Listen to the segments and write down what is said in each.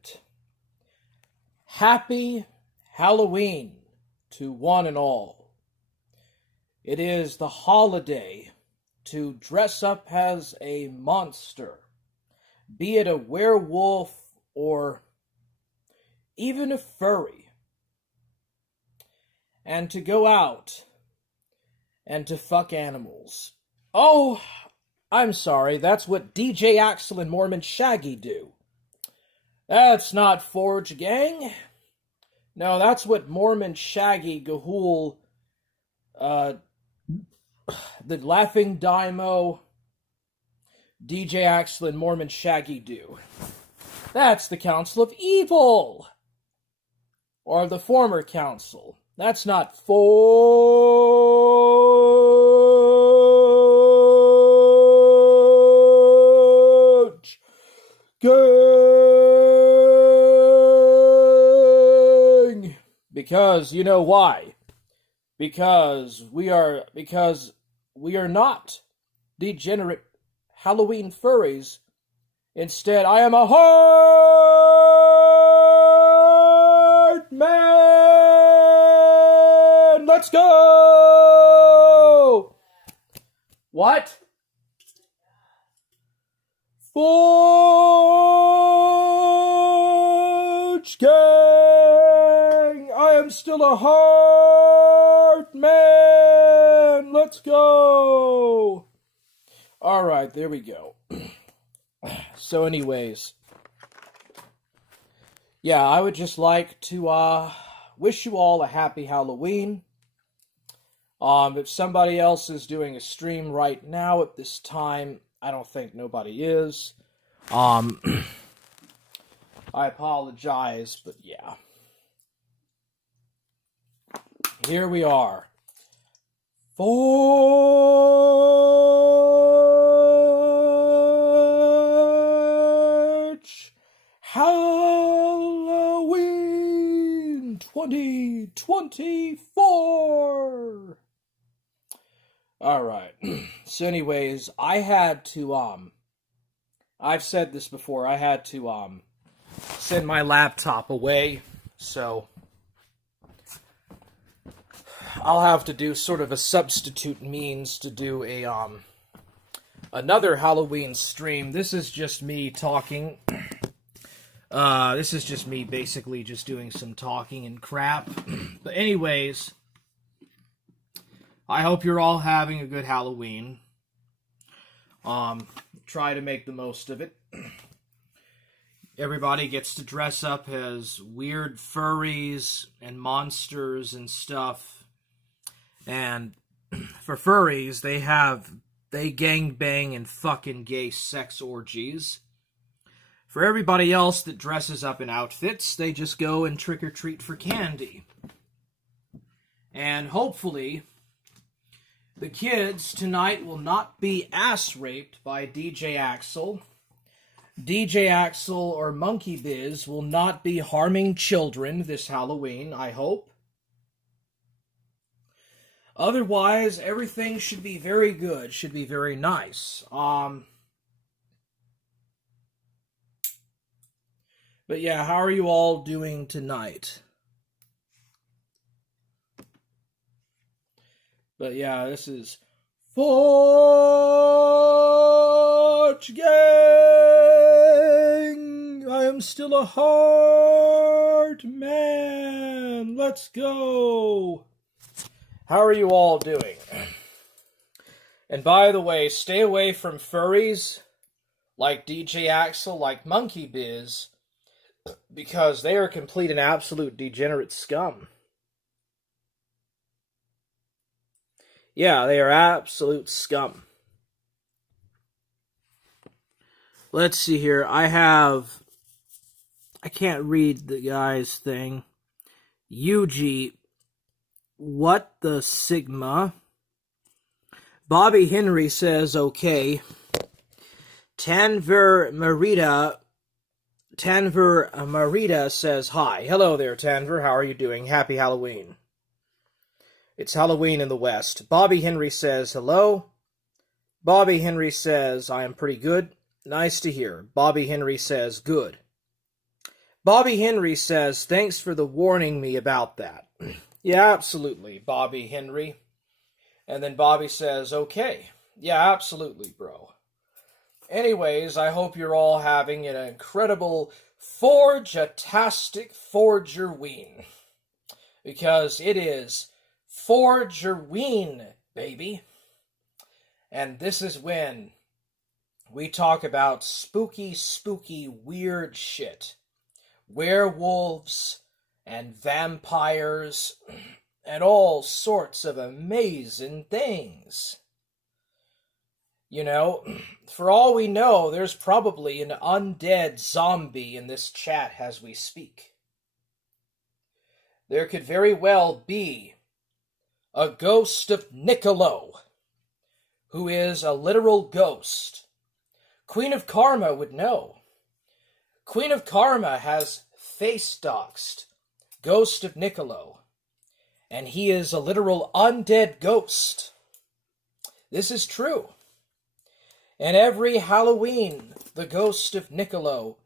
it. Happy Halloween to one and all. It is the holiday to dress up as a monster, be it a werewolf or even a furry, and to go out and to fuck animals. Oh, I'm sorry, that's what DJ Axel and Mormon Shaggy do. That's not Forge Gang. No, that's what Mormon Shaggy, Gahul, the Laughing Daimo, DJ Axel, and Mormon Shaggy do. That's the Council of Evil. Or the former council. That's not Forge Gang. Because you know why? Because we are not degenerate Halloween furries. Instead, I am a hard man. Let's go. What? Forge Gang. I am still a hard man. Let's go. All right, there we go. So anyways, yeah, I would just like to wish you all a happy Halloween. If somebody else is doing a stream right now at this time, I don't think nobody is. I apologize, but yeah. Here we are. Forge Halloween 2024. All right. So anyways, I had to I've said this before. I had to send my laptop away, so I'll have to do sort of a substitute means to do a another Halloween stream. This is just me talking. This is just me basically just doing some talking and crap. But anyways, I hope you're all having a good Halloween. Try to make the most of it. Everybody gets to dress up as weird furries and monsters and stuff. And for furries, they gangbang and fucking gay sex orgies. For everybody else that dresses up in outfits, they just go and trick-or-treat for candy. And hopefully, the kids tonight will not be ass-raped by DJ Axel. DJ Axel or Monkey Biz will not be harming children this Halloween, I hope. Otherwise, everything should be very good, should be very nice. But yeah, how are you all doing tonight? But yeah, this is Forge Gang. I am still a hard man. Let's go. How are you all doing? And by the way, stay away from furries like DJ Axel, like Monkey Biz, because they are complete and absolute degenerate scum. Yeah, they are absolute scum. Let's see here. I can't read the guy's thing. Yuji, what the Sigma? Bobby Henry says okay. Tanver Marita says hi. Hello there, Tanver. How are you doing? Happy Halloween. It's Halloween in the West. Bobby Henry says hello. Bobby Henry says I am pretty good. Nice to hear. Bobby Henry says good. Bobby Henry says, thanks for the warning me about that. Yeah, absolutely, Bobby Henry. And then Bobby says, okay. Yeah, absolutely, bro. Anyways, I hope you're all having an incredible Forge-a-tastic Forgerween. Because it is Forgerween, baby. And this is when we talk about spooky, spooky, weird shit. Werewolves and vampires and all sorts of amazing things. You know, for all we know, there's probably an undead zombie in this chat as we speak. There could very well be a ghost of Niccolo, who is a literal ghost. Queen of Karma would know. Queen of Karma has face-doxed Ghost of Niccolo, and he is a literal undead ghost. This is true. And every Halloween, the Ghost of Niccolo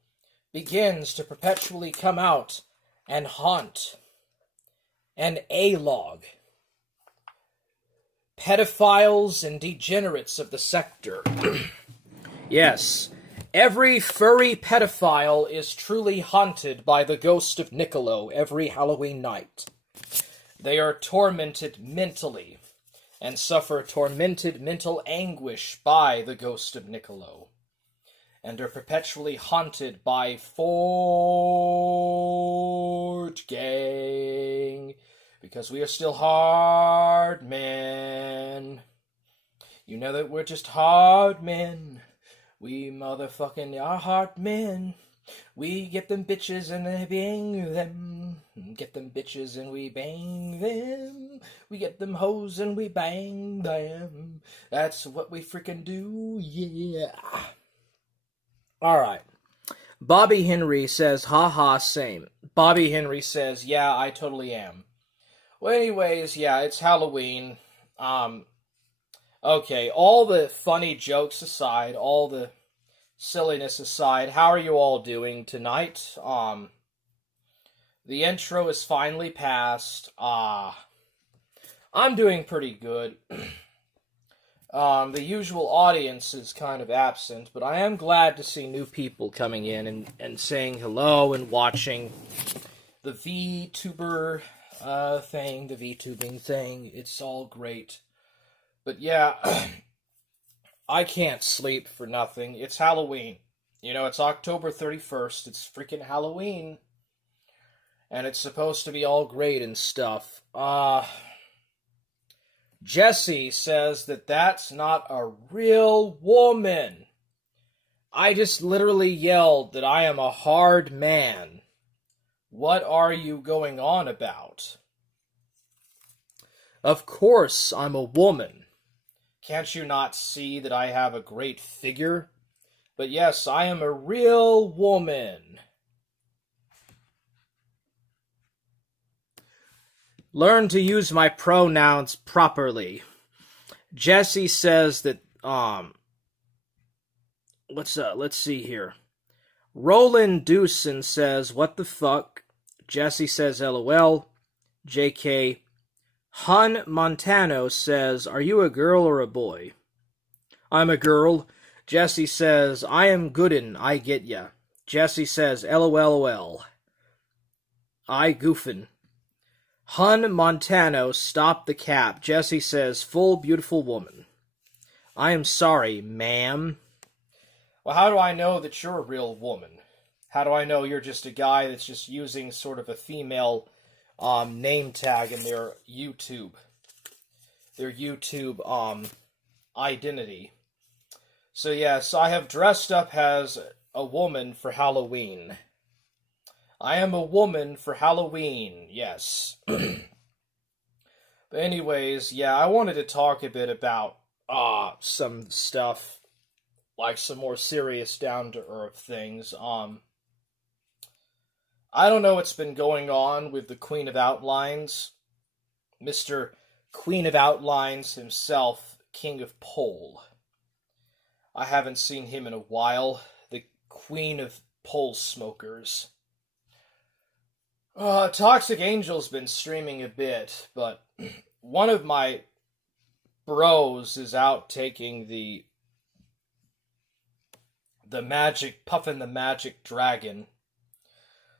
begins to perpetually come out and haunt an A-log. Pedophiles and degenerates of the sector. Yes, every furry pedophile is truly haunted by the Ghost of Niccolo every Halloween night. They are tormented mentally and suffer tormented mental anguish by the Ghost of Niccolo, and are perpetually haunted by Forge Gang, because we are still hard men. You know that we're just hard men. We motherfucking are hard men. We get them bitches and they bang them. Get them bitches and we bang them. We get them hoes and we bang them. That's what we freaking do, yeah. Alright. Bobby Henry says, haha, same. Bobby Henry says, yeah, I totally am. Well, anyways, yeah, it's Halloween. Okay, all the funny jokes aside, all the silliness aside, how are you all doing tonight? The intro is finally passed. I'm doing pretty good. The usual audience is kind of absent, but I am glad to see new people coming in and saying hello and watching the VTuber thing, the VTubing thing. It's all great. But yeah, I can't sleep for nothing. It's Halloween. You know, it's October 31st. It's freaking Halloween. And it's supposed to be all great and stuff. Jesse says that that's not a real woman. I just literally yelled that I am a hard man. What are you going on about? Of course I'm a woman. Can't you not see that I have a great figure? But yes, I am a real woman. Learn to use my pronouns properly. Jesse says that, let's see here. Roland Dewson says, what the fuck? Jesse says, LOL. JK. Hun Montano says, are you a girl or a boy? I'm a girl. Jesse says, I am goodin', I get ya. Jesse says, LOLOL. I goofin'. Hun Montano, stop the cap. Jesse says, full beautiful woman. I am sorry, ma'am. Well, how do I know that you're a real woman? How do I know you're just a guy that's just using sort of a female name tag in their YouTube identity? So yes, I have dressed up as a woman for Halloween. I am a woman for Halloween, yes. But anyways, yeah, I wanted to talk a bit about some stuff, like some more serious, down-to-earth things. I don't know what's been going on with the Queen of Outlines. Mr. Queen of Outlines himself, King of Pole. I haven't seen him in a while. The Queen of Pole Smokers. Toxic Angel's been streaming a bit, but one of my bros is out taking the magic puffin the magic dragon,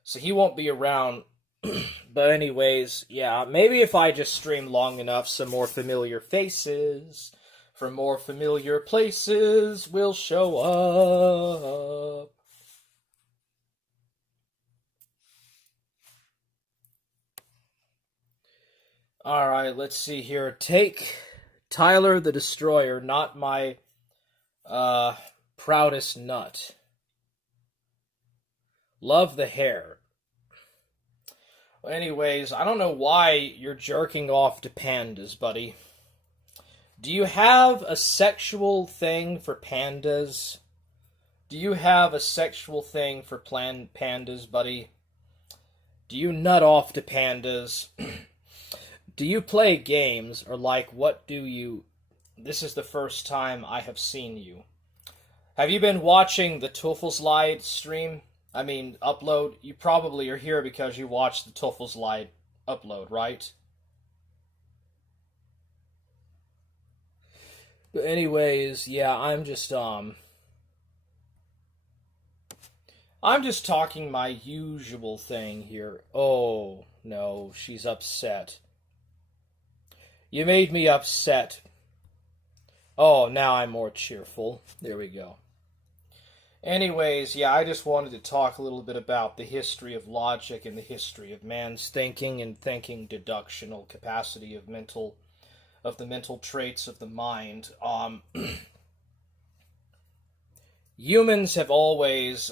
so he won't be around. But anyways, yeah, maybe if I just stream long enough, some more familiar faces from more familiar places will show up. Alright, let's see here. Take Tyler the Destroyer, not my proudest nut. Love the hair. Anyways, I don't know why you're jerking off to pandas, buddy. Do you have a sexual thing for pandas? Do you have a sexual thing for pandas, buddy? Do you nut off to pandas? Do you play games, or like, what do you... This is the first time I have seen you. Have you been watching the Teufelslied stream? I mean, upload. You probably are here because you watched the Teufelslied upload, right? But anyways, yeah, I'm just talking my usual thing here. Oh, no, she's upset. You made me upset. Oh, now I'm more cheerful. There we go. Anyways, yeah, I just wanted to talk a little bit about the history of logic and the history of man's thinking and thinking deductional capacity of the mental traits of the mind. Humans have always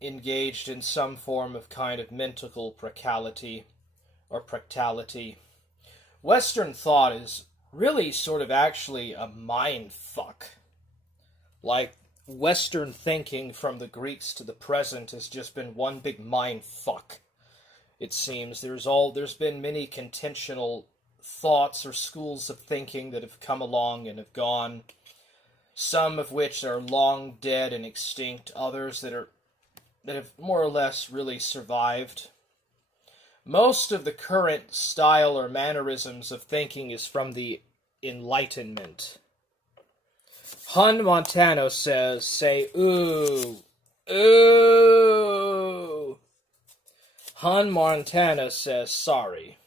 engaged in some form of kind of mental practicality or practicality. Western thought is really sort of actually a mind fuck. Like, Western thinking from the Greeks to the present has just been one big mind fuck. It seems there's been many contentional thoughts or schools of thinking that have come along and have gone, some of which are long dead and extinct, others that have more or less really survived. Most of the current style or mannerisms of thinking is from the Enlightenment. Hun Montano says, say ooh, ooh. Hun Montana says sorry.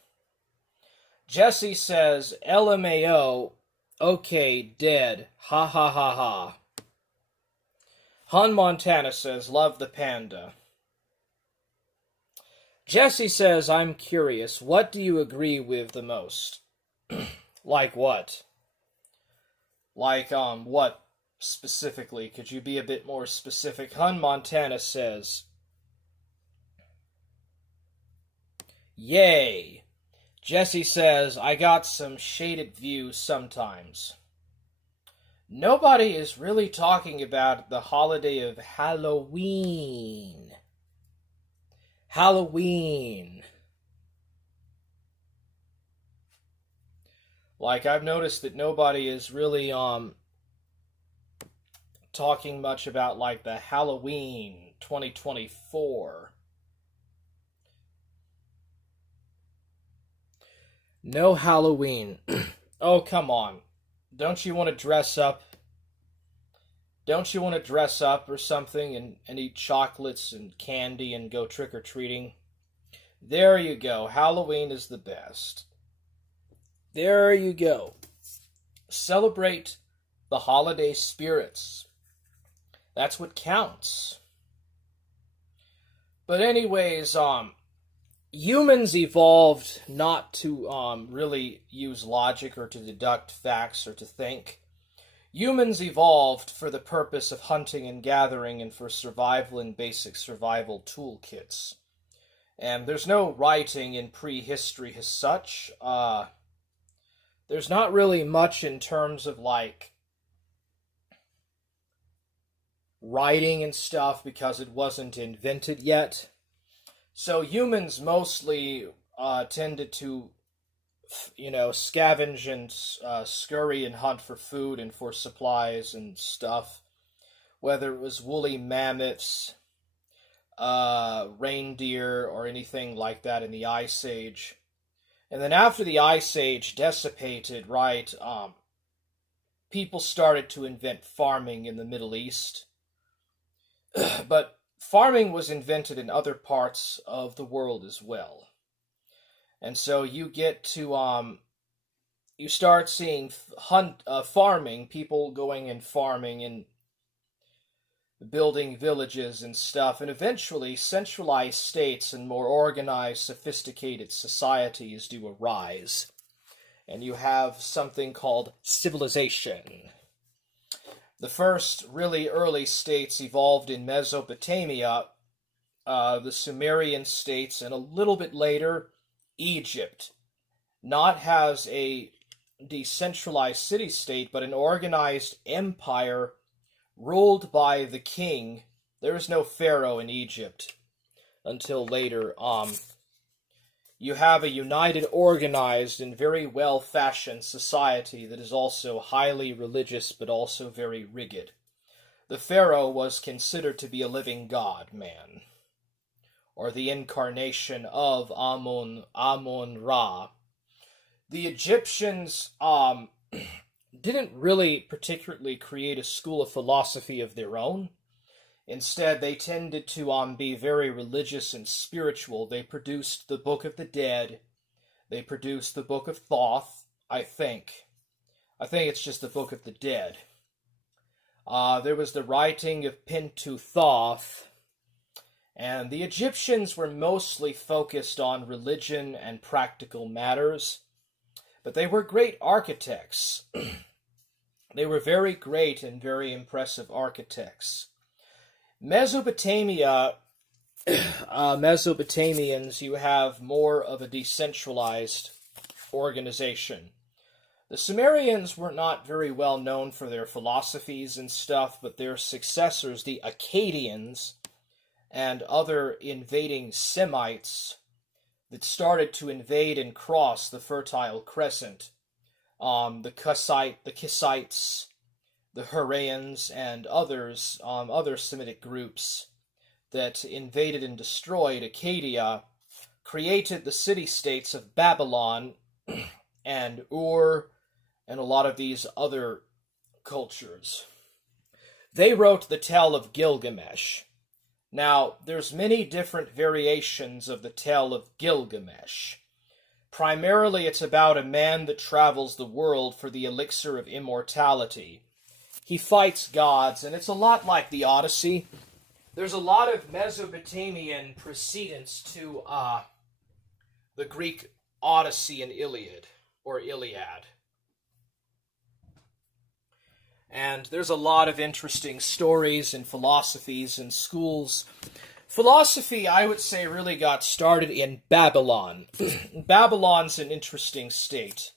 Jesse says LMAO, okay, dead, ha ha ha ha. Hun Montana says love the panda. Jesse says, I'm curious, what do you agree with the most? Like what? Like, what specifically? Could you be a bit more specific? Hun Montana says, yay. Jesse says, I got some shaded views sometimes. Nobody is really talking about the holiday of Halloween. Halloween. Like, I've noticed that nobody is really talking much about like the Halloween 2024. No Halloween. Oh, come on. Don't you want to dress up? Don't you want to dress up or something and eat chocolates and candy and go trick-or-treating? There you go. Halloween is the best. There you go. Celebrate the holiday spirits. That's what counts. But anyways, humans evolved not to really use logic or to deduct facts or to think. Humans evolved for the purpose of hunting and gathering and for survival and basic survival toolkits. And there's no writing in prehistory as such. There's not really much in terms of like writing and stuff because it wasn't invented yet. So humans mostly tended to, scavenge and scurry and hunt for food and for supplies and stuff. Whether it was woolly mammoths, reindeer or anything like that in the Ice Age. And then after the Ice Age dissipated, right, people started to invent farming in the Middle East. But farming was invented in other parts of the world as well. And so you get to you start seeing farming, people going and farming and building villages and stuff, and eventually centralized states and more organized, sophisticated societies do arise. And you have something called civilization. The first really early states evolved in Mesopotamia, the Sumerian states, and a little bit later, Egypt. Not as a decentralized city-state, but an organized empire ruled by the king. There is no pharaoh in Egypt until later. You have a united, organized, and very well-fashioned society that is also highly religious, but also very rigid. The pharaoh was considered to be a living god man, or the incarnation of Amun-Ra. The Egyptians didn't really particularly create a school of philosophy of their own. Instead, they tended to be very religious and spiritual. They produced the Book of the Dead. They produced the Book of Thoth, I think. I think it's just the Book of the Dead. There was the writing of Pentu Thoth. And the Egyptians were mostly focused on religion and practical matters. But they were great architects. They were very great and very impressive architects. Mesopotamians, you have more of a decentralized organization. The Sumerians were not very well known for their philosophies and stuff, but their successors, the Akkadians, and other invading Semites that started to invade and cross the Fertile Crescent, the Kussites, the Hurrians, and others, other Semitic groups that invaded and destroyed Acadia, created the city-states of Babylon and Ur, and a lot of these other cultures. They wrote the Tale of Gilgamesh. Now, there's many different variations of the Tale of Gilgamesh. Primarily, it's about a man that travels the world for the elixir of immortality. He fights gods, and it's a lot like the Odyssey. There's a lot of Mesopotamian precedents to the Greek Odyssey and Iliad, or Iliad. And there's a lot of interesting stories and philosophies and schools. Philosophy, I would say, really got started in Babylon. Babylon's an interesting state.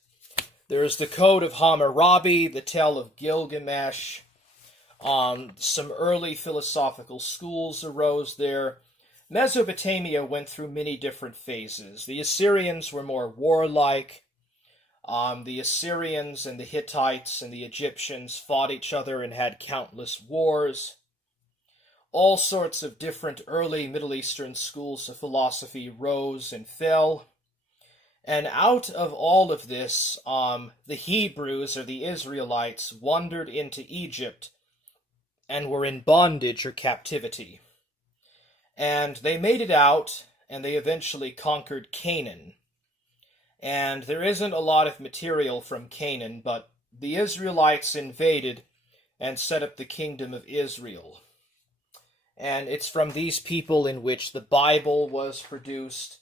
There's the Code of Hammurabi, the Tale of Gilgamesh. Some early philosophical schools arose there. Mesopotamia went through many different phases. The Assyrians were more warlike. The Assyrians and the Hittites and the Egyptians fought each other and had countless wars. All sorts of different early Middle Eastern schools of philosophy rose and fell. And out of all of this, the Hebrews, or the Israelites, wandered into Egypt and were in bondage or captivity. And they made it out, and they eventually conquered Canaan. And there isn't a lot of material from Canaan, but the Israelites invaded and set up the kingdom of Israel. And it's from these people in which the Bible was produced.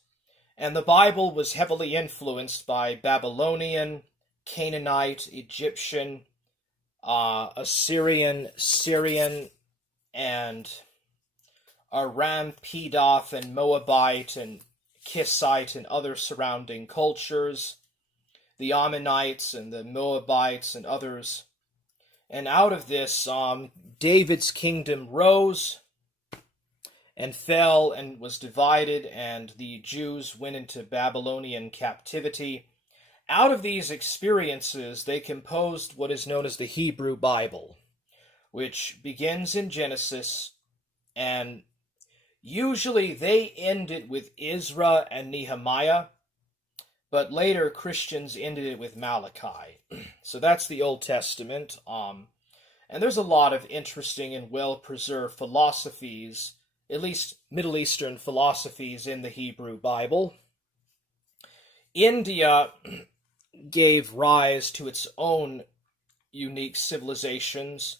And the Bible was heavily influenced by Babylonian, Canaanite, Egyptian, Assyrian, Syrian, and Aram, Pedoth, and Moabite, and Kissite, and other surrounding cultures, the Ammonites, and the Moabites, and others. And out of this, David's kingdom rose and fell and was divided, and the Jews went into Babylonian captivity. Out of these experiences, they composed what is known as the Hebrew Bible, which begins in Genesis, and Usually they ended with Ezra and Nehemiah, but later Christians ended it with Malachi. So that's the Old Testament. And there's a lot of interesting and well-preserved philosophies, at least Middle Eastern philosophies, in the Hebrew Bible. India gave rise to its own unique civilizations,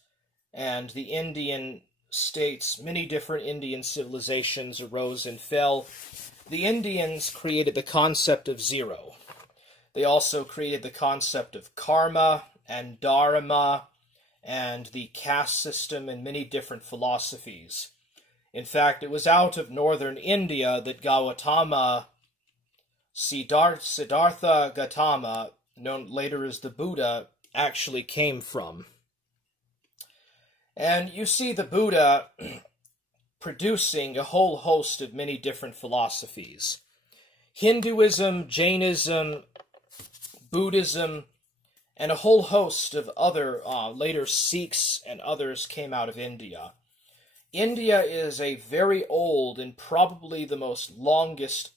and the Indian states, many different Indian civilizations arose and fell. The Indians created the concept of zero. They also created the concept of karma and dharma and the caste system and many different philosophies. In fact, it was out of northern India that Gautama, Siddhartha Gautama, known later as the Buddha, actually came from. And you see the Buddha producing a whole host of many different philosophies. Hinduism, Jainism, Buddhism, and a whole host of other, later Sikhs and others came out of India. India is a very old and probably the most longest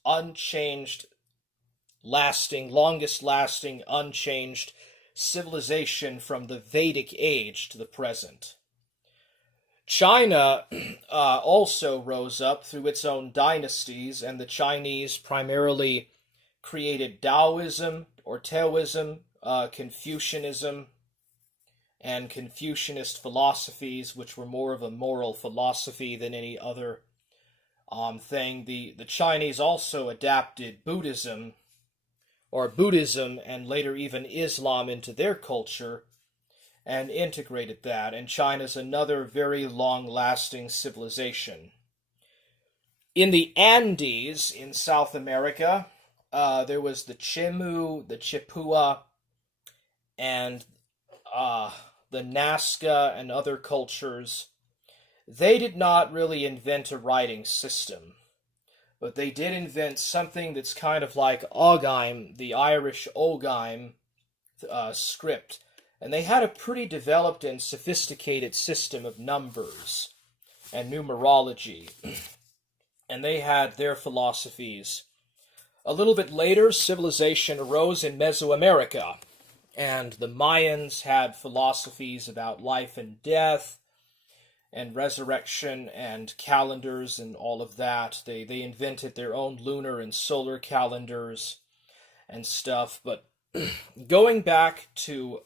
lasting, unchanged civilization from the Vedic age to the present. China also rose up through its own dynasties, and the Chinese primarily created Taoism or Taoism, Confucianism, and Confucianist philosophies, which were more of a moral philosophy than any other thing. The Chinese also adapted Buddhism and later even Islam into their culture and integrated that, and China's another very long-lasting civilization. In the Andes in South America, there was the Chimu, the Chipua, and the Nazca and other cultures. They did not really invent a writing system, but they did invent something that's kind of like Ogham, the Irish Ogham script. And they had a pretty developed and sophisticated system of numbers and numerology. And they had their philosophies. A little bit later, civilization arose in Mesoamerica. And the Mayans had philosophies about life and death and resurrection and calendars and all of that. They invented their own lunar and solar calendars and stuff. But going back to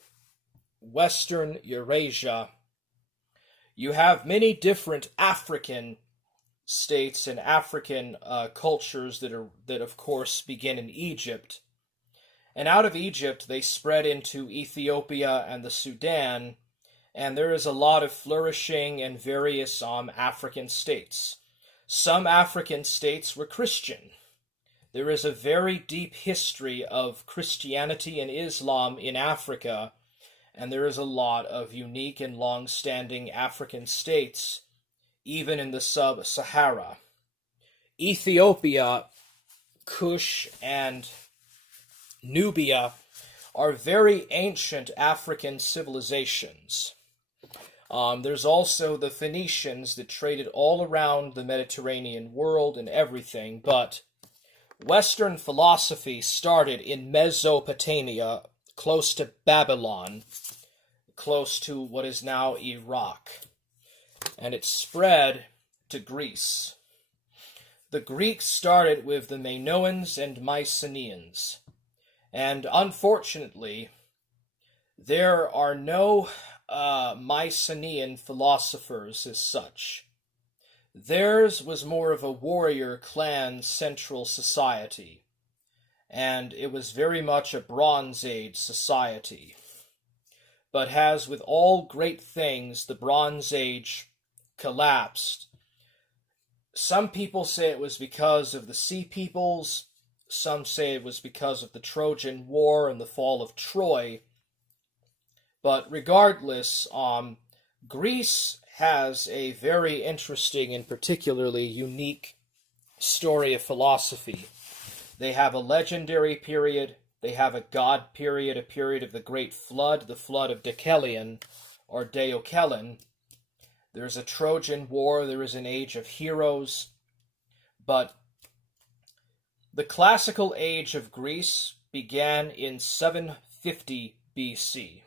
Western Eurasia, you have many different African states and African cultures that of course begin in Egypt. And out of Egypt they spread into Ethiopia and the Sudan, and there is a lot of flourishing in various African states. Some African states were Christian. There is a very deep history of Christianity and Islam in Africa, and there is a lot of unique and long-standing African states, even in the sub-Sahara. Ethiopia, Kush, and Nubia are very ancient African civilizations. There's also the Phoenicians that traded all around the Mediterranean world and everything, but Western philosophy started in Mesopotamia, close to Babylon, close to what is now Iraq, and it spread to Greece. The Greeks started with the Minoans and Mycenaeans, and unfortunately, there are no Mycenaean philosophers as such. Theirs was more of a warrior clan central society, and it was very much a Bronze Age society. But as with all great things, the Bronze Age collapsed. Some people say it was because of the Sea Peoples, some say it was because of the Trojan War and the fall of Troy. But regardless, Greece has a very interesting and particularly unique story of philosophy. They have a legendary period, they have a god period, a period of the Great Flood, the flood of Deucalion, or Deucalion. There's a Trojan War, there is an age of heroes, But the classical age of Greece began in 750 BC,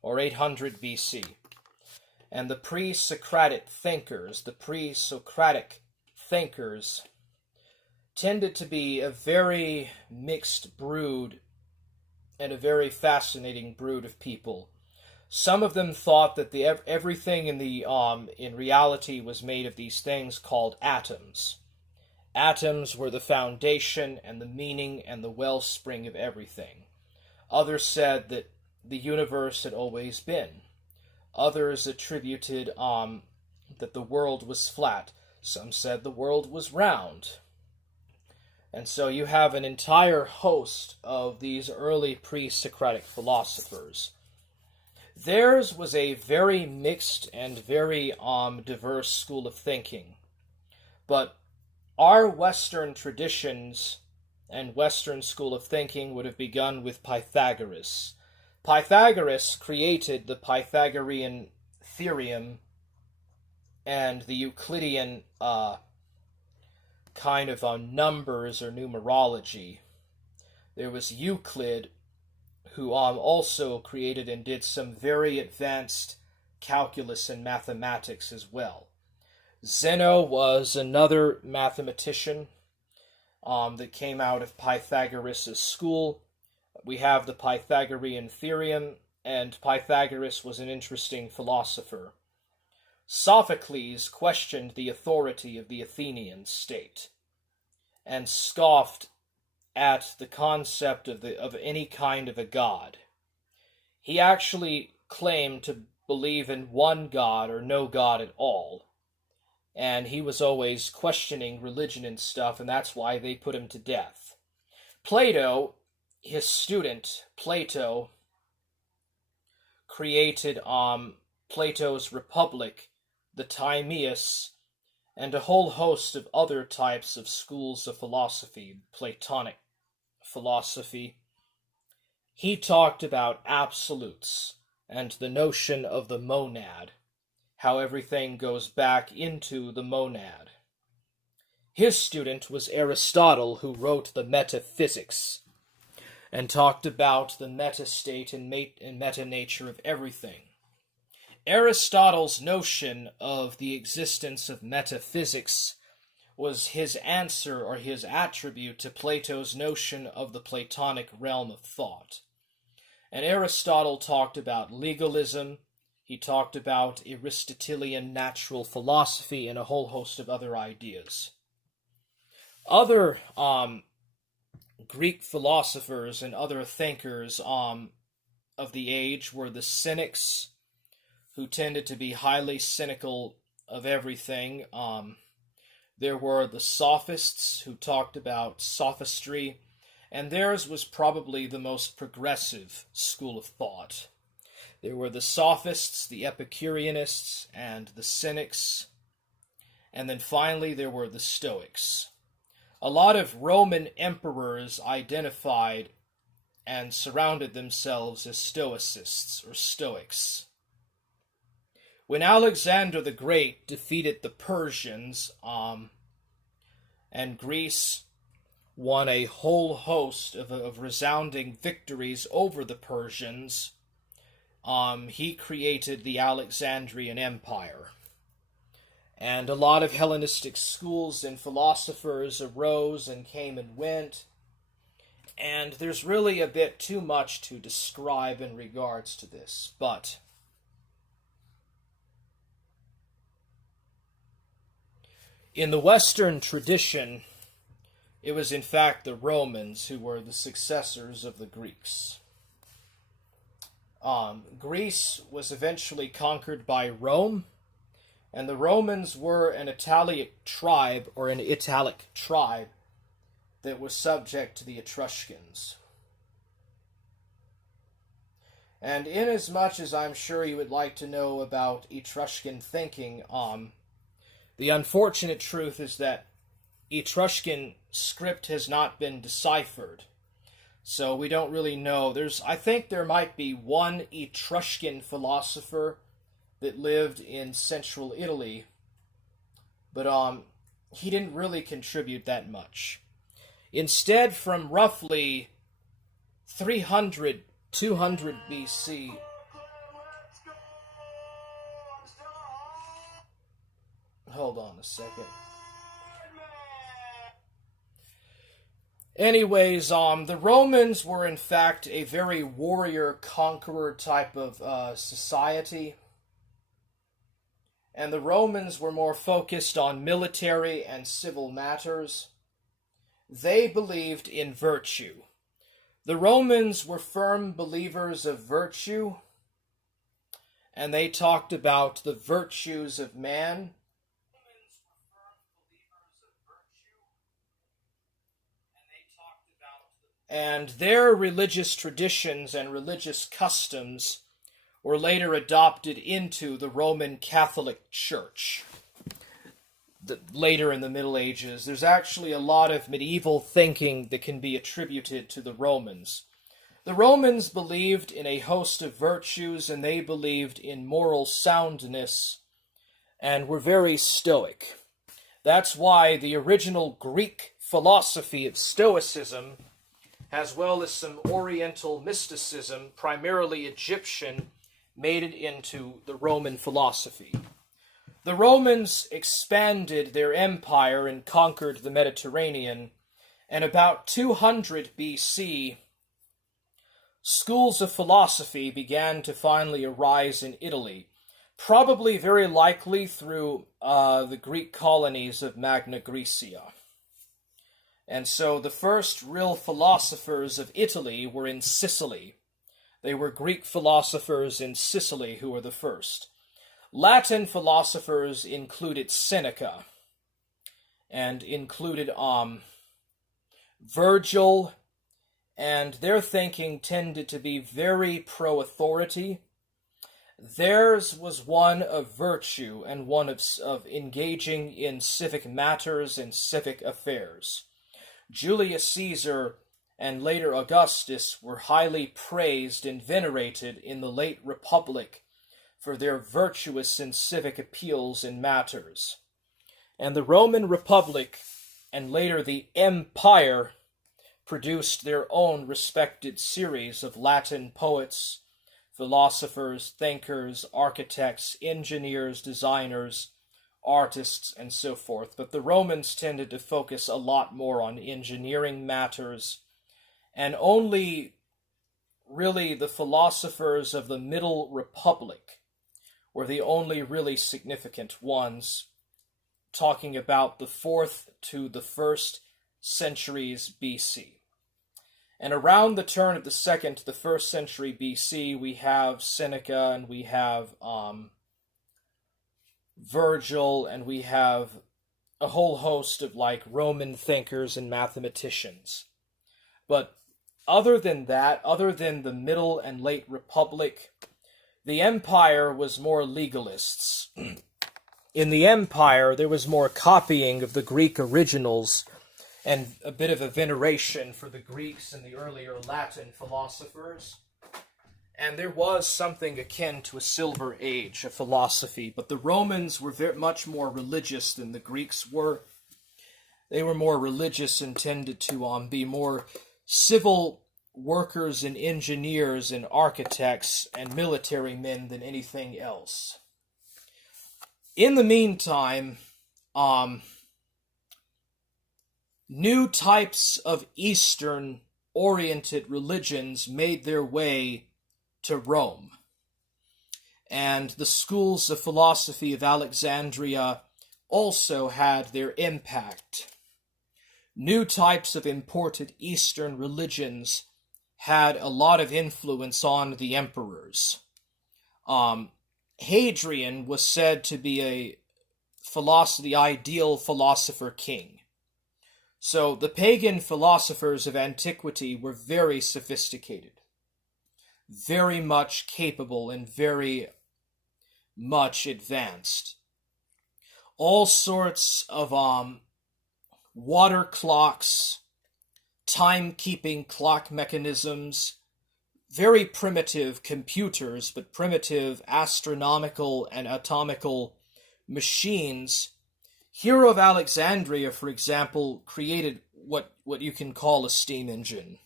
or 800 BC. And the pre-Socratic thinkers tended to be a very mixed brood and a very fascinating brood of people. Some of them thought that everything in reality was made of these things called atoms. Atoms were the foundation and the meaning and the wellspring of everything. Others said that the universe had always been. Others attributed that the world was flat. Some said the world was round. And so you have an entire host of these early pre-Socratic philosophers. Theirs was a very mixed and very diverse school of thinking. But our Western traditions and Western school of thinking would have begun with Pythagoras. Pythagoras created the Pythagorean theorem and the Euclidean kind of numbers or numerology. There was Euclid, who also created and did some very advanced calculus and mathematics as well. Zeno was another mathematician that came out of Pythagoras' school. We have the Pythagorean theorem, and Pythagoras was an interesting philosopher. Sophocles questioned the authority of the Athenian state and scoffed at the concept of any kind of a god. He actually claimed to believe in one god or no god at all, and he was always questioning religion and stuff, and that's why they put him to death. Plato, his student, Plato, created Plato's Republic, the Timaeus, and a whole host of other types of schools of philosophy, Platonic philosophy. He talked about absolutes and the notion of the monad, how everything goes back into the monad. His student was Aristotle, who wrote the Metaphysics, and talked about the meta-state and meta-nature of everything. Aristotle's notion of the existence of metaphysics was his answer or his attribute to Plato's notion of the Platonic realm of thought. And Aristotle talked about legalism, he talked about Aristotelian natural philosophy, and a whole host of other ideas. Other Greek philosophers and other thinkers of the age were the Cynics, who tended to be highly cynical of everything. There were the Sophists, who talked about sophistry, and theirs was probably the most progressive school of thought. There were the Sophists, the Epicureanists, and the Cynics, and then finally there were the Stoics. A lot of Roman emperors identified and surrounded themselves as Stoicists or Stoics. When Alexander the Great defeated the Persians, and Greece won a whole host of resounding victories over the Persians, he created the Alexandrian Empire. And a lot of Hellenistic schools and philosophers arose and came and went, and there's really a bit too much to describe in regards to this, but in the Western tradition, it was in fact the Romans who were the successors of the Greeks. Greece was eventually conquered by Rome, and the Romans were an Italic tribe that was subject to the Etruscans. And inasmuch as I'm sure you would like to know about Etruscan thinking, the unfortunate truth is that Etruscan script has not been deciphered. So we don't really know. I think there might be one Etruscan philosopher that lived in central Italy. But he didn't really contribute that much. Instead, from roughly 300, 200 BC, hold on a second. Anyways, the Romans were in fact a very warrior-conqueror type of society. And the Romans were more focused on military and civil matters. They believed in virtue. The Romans were firm believers of virtue, and they talked about the virtues of man. And their religious traditions and religious customs were later adopted into the Roman Catholic Church. Later in the Middle Ages, there's actually a lot of medieval thinking that can be attributed to the Romans. The Romans believed in a host of virtues, and they believed in moral soundness, and were very stoic. That's why the original Greek philosophy of Stoicism, as well as some Oriental mysticism, primarily Egyptian, made it into the Roman philosophy. The Romans expanded their empire and conquered the Mediterranean, and about 200 BC, schools of philosophy began to finally arise in Italy, probably very likely through the Greek colonies of Magna Graecia. And so the first real philosophers of Italy were in Sicily. They were Greek philosophers in Sicily who were the first. Latin philosophers included Seneca, and included Virgil, and their thinking tended to be very pro-authority. Theirs was one of virtue and one of engaging in civic matters and civic affairs. Julius Caesar and later Augustus were highly praised and venerated in the late Republic for their virtuous and civic appeals in matters. And the Roman Republic, and later the Empire, produced their own respected series of Latin poets, philosophers, thinkers, architects, engineers, designers, artists, and so forth. But the Romans tended to focus a lot more on engineering matters, and only really the philosophers of the Middle Republic were the only really significant ones, talking about the 4th to the 1st centuries BC. And around the turn of the 2nd to the 1st century BC, we have Seneca, and we have Virgil, and we have a whole host of Roman thinkers and mathematicians. But other than that, other than the Middle and Late Republic, the Empire was more legalists. In the Empire, there was more copying of the Greek originals and a bit of a veneration for the Greeks and the earlier Latin philosophers. And there was something akin to a Silver Age of philosophy, but the Romans were much more religious than the Greeks were. They were more religious and tended to be more civil workers and engineers and architects and military men than anything else. In the meantime, new types of Eastern-oriented religions made their way to Rome. And the schools of philosophy of Alexandria also had their impact. New types of imported Eastern religions had a lot of influence on the emperors. Hadrian was said to be the ideal philosopher king. So the pagan philosophers of antiquity were very sophisticated, very much capable, and very much advanced. All sorts of water clocks, timekeeping clock mechanisms, very primitive computers, but primitive astronomical and atomical machines Hero of Alexandria, for example, created what you can call a steam engine.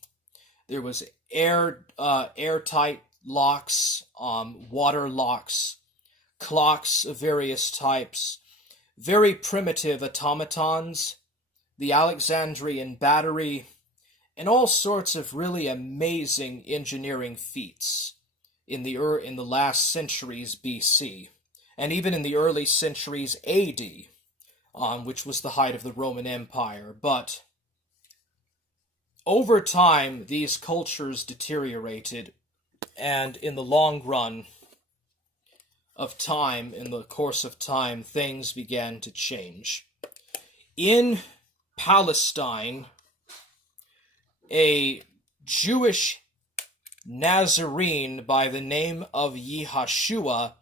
There was airtight locks, water locks, clocks of various types, very primitive automatons, the Alexandrian battery, and all sorts of really amazing engineering feats in the last centuries BC, and even in the early centuries AD, which was the height of the Roman Empire. But over time, these cultures deteriorated, and in the long run of time, in the course of time, things began to change. In Palestine, a Jewish Nazarene by the name of Yehashua,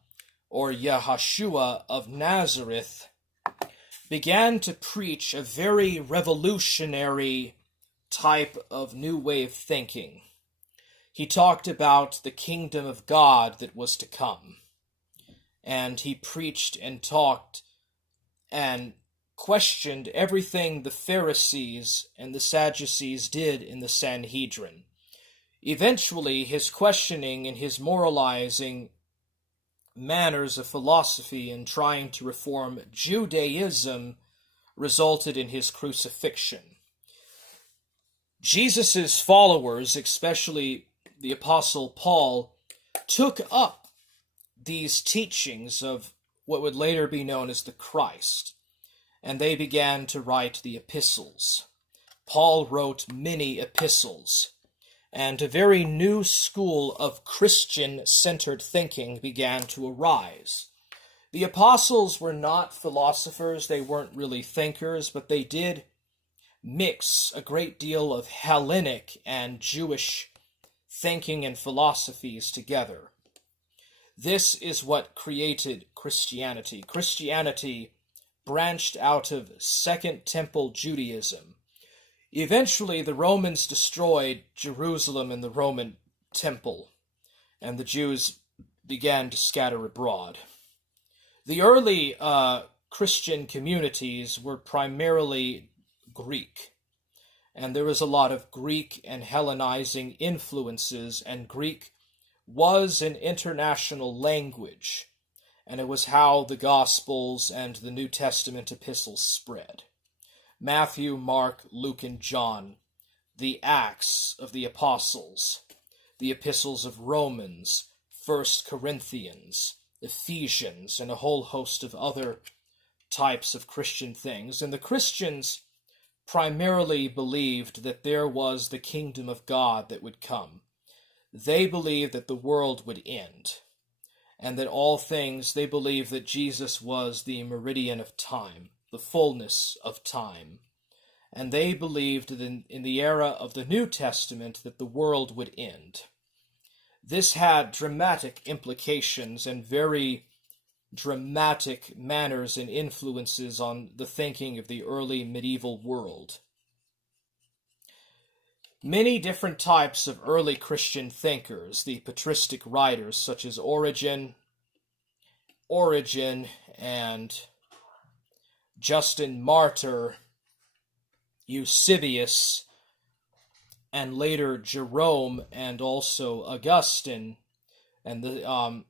or Yahashua of Nazareth, began to preach a very revolutionary type of new way of thinking. He talked about the kingdom of God that was to come. And he preached and talked and questioned everything the Pharisees and the Sadducees did in the Sanhedrin. Eventually, his questioning and his moralizing manners of philosophy and trying to reform Judaism resulted in his crucifixion. Jesus' followers, especially the Apostle Paul, took up these teachings of what would later be known as the Christ, and they began to write the epistles. Paul wrote many epistles, and a very new school of Christian-centered thinking began to arise. The apostles were not philosophers, they weren't really thinkers, but they did mix a great deal of Hellenic and Jewish thinking and philosophies together. This is what created Christianity. Christianity branched out of Second Temple Judaism. Eventually, the Romans destroyed Jerusalem and the Roman temple, and the Jews began to scatter abroad. The early Christian communities were primarily Greek, and there was a lot of Greek and Hellenizing influences, and Greek was an international language, and it was how the Gospels and the New Testament epistles spread. Matthew, Mark, Luke, and John, the Acts of the Apostles, the epistles of Romans, 1 Corinthians, Ephesians, and a whole host of other types of Christian things. And the Christians primarily believed that there was the kingdom of God that would come. They believed that the world would end, and that all things, they believed that Jesus was the meridian of time, the fullness of time. And they believed that in the era of the New Testament that the world would end. This had dramatic implications and very dramatic manners and influences on the thinking of the early medieval world. Many different types of early Christian thinkers, the patristic writers such as Origen and Justin Martyr, Eusebius, and later Jerome, and also Augustine, and the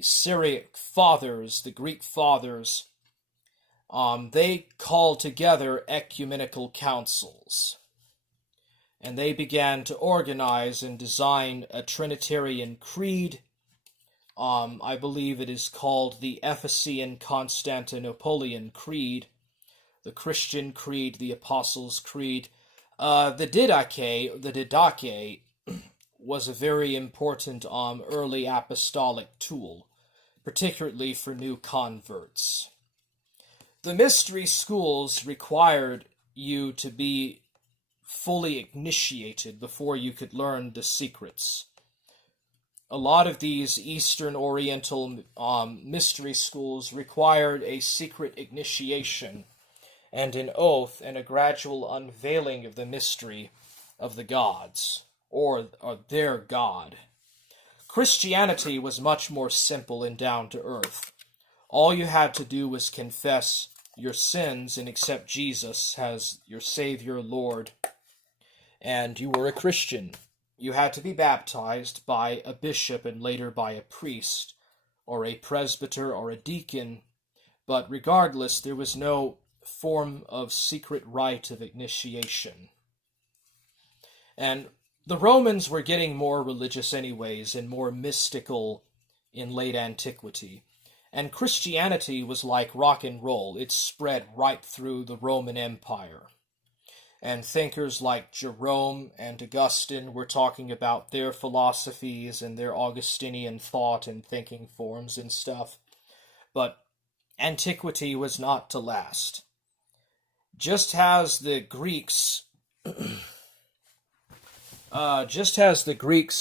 Syriac fathers, the Greek fathers, they called together ecumenical councils. And they began to organize and design a Trinitarian creed. I believe it is called the Ephesian-Constantinopolitan Creed, the Christian Creed, the Apostles' Creed. The Didache was a very important early apostolic tool, particularly for new converts. The mystery schools required you to be fully initiated before you could learn the secrets. A lot of these Eastern Oriental mystery schools required a secret initiation and an oath and a gradual unveiling of the mystery of the gods, or their God. Christianity was much more simple and down to earth. All you had to do was confess your sins and accept Jesus as your Savior, Lord, and you were a Christian, you had to be baptized by a bishop and later by a priest, or a presbyter, or a deacon, but regardless, there was no form of secret rite of initiation. And the Romans were getting more religious anyways, and more mystical in late antiquity. And Christianity was like rock and roll. It spread right through the Roman Empire. And thinkers like Jerome and Augustine were talking about their philosophies and their Augustinian thought and thinking forms and stuff. But antiquity was not to last. Just as the Greeks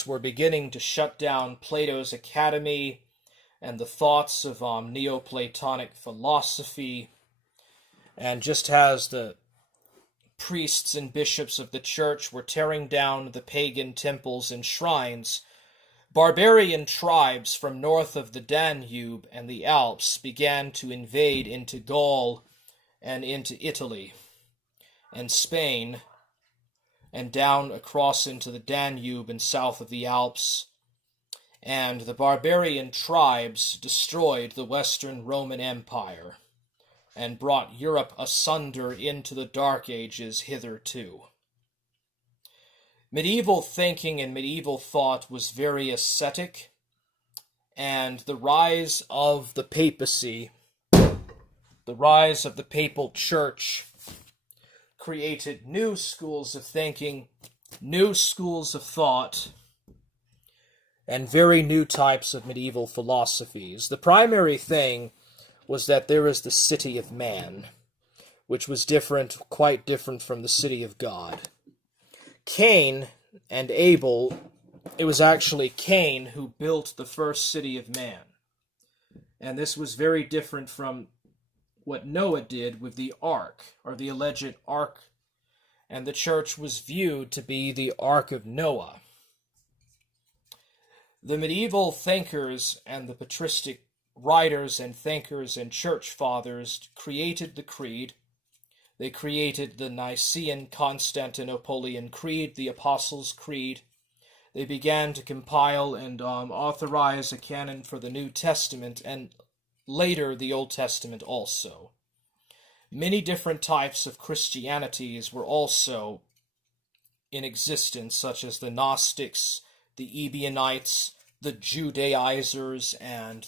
were beginning to shut down Plato's Academy and the thoughts of Neoplatonic philosophy, and just as the priests and bishops of the church were tearing down the pagan temples and shrines, barbarian tribes from north of the Danube and the Alps began to invade into Gaul and into Italy and Spain, and down across into the Danube and south of the Alps. And the barbarian tribes destroyed the Western Roman Empire and brought Europe asunder into the Dark Ages hitherto. Medieval thinking and medieval thought was very ascetic, and the rise of the papacy, the rise of the papal church, created new schools of thinking, new schools of thought, and very new types of medieval philosophies. The primary thing was that there is the city of man, which was different, quite different from the city of God. Cain and Abel, it was actually Cain who built the first city of man. And this was very different from what Noah did with the ark, or the alleged ark, and the church was viewed to be the Ark of Noah. The medieval thinkers and the patristic writers and thinkers and church fathers created the creed. They created the Nicene Constantinopolitan Creed, the Apostles' Creed. They began to compile and authorize a canon for the New Testament, and later the Old Testament also. Many different types of Christianities were also in existence, such as the Gnostics, the Ebionites, the Judaizers, and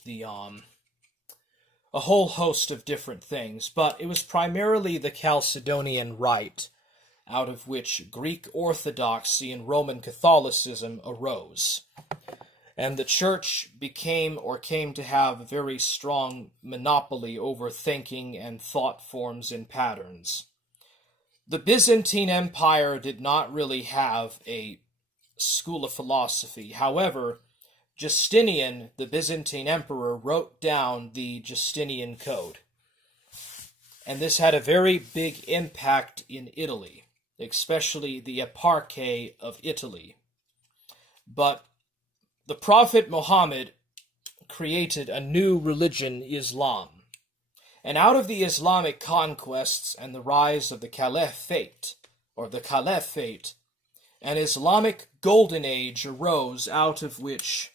a whole host of different things. But it was primarily the Chalcedonian Rite, out of which Greek Orthodoxy and Roman Catholicism arose. And the church came to have a very strong monopoly over thinking and thought forms and patterns. The Byzantine Empire did not really have a school of philosophy. However, Justinian, the Byzantine emperor, wrote down the Justinian Code. And this had a very big impact in Italy, especially the Eparchy of Italy. But the Prophet Muhammad created a new religion, Islam. And out of the Islamic conquests and the rise of the Caliphate, an Islamic golden age arose, out of which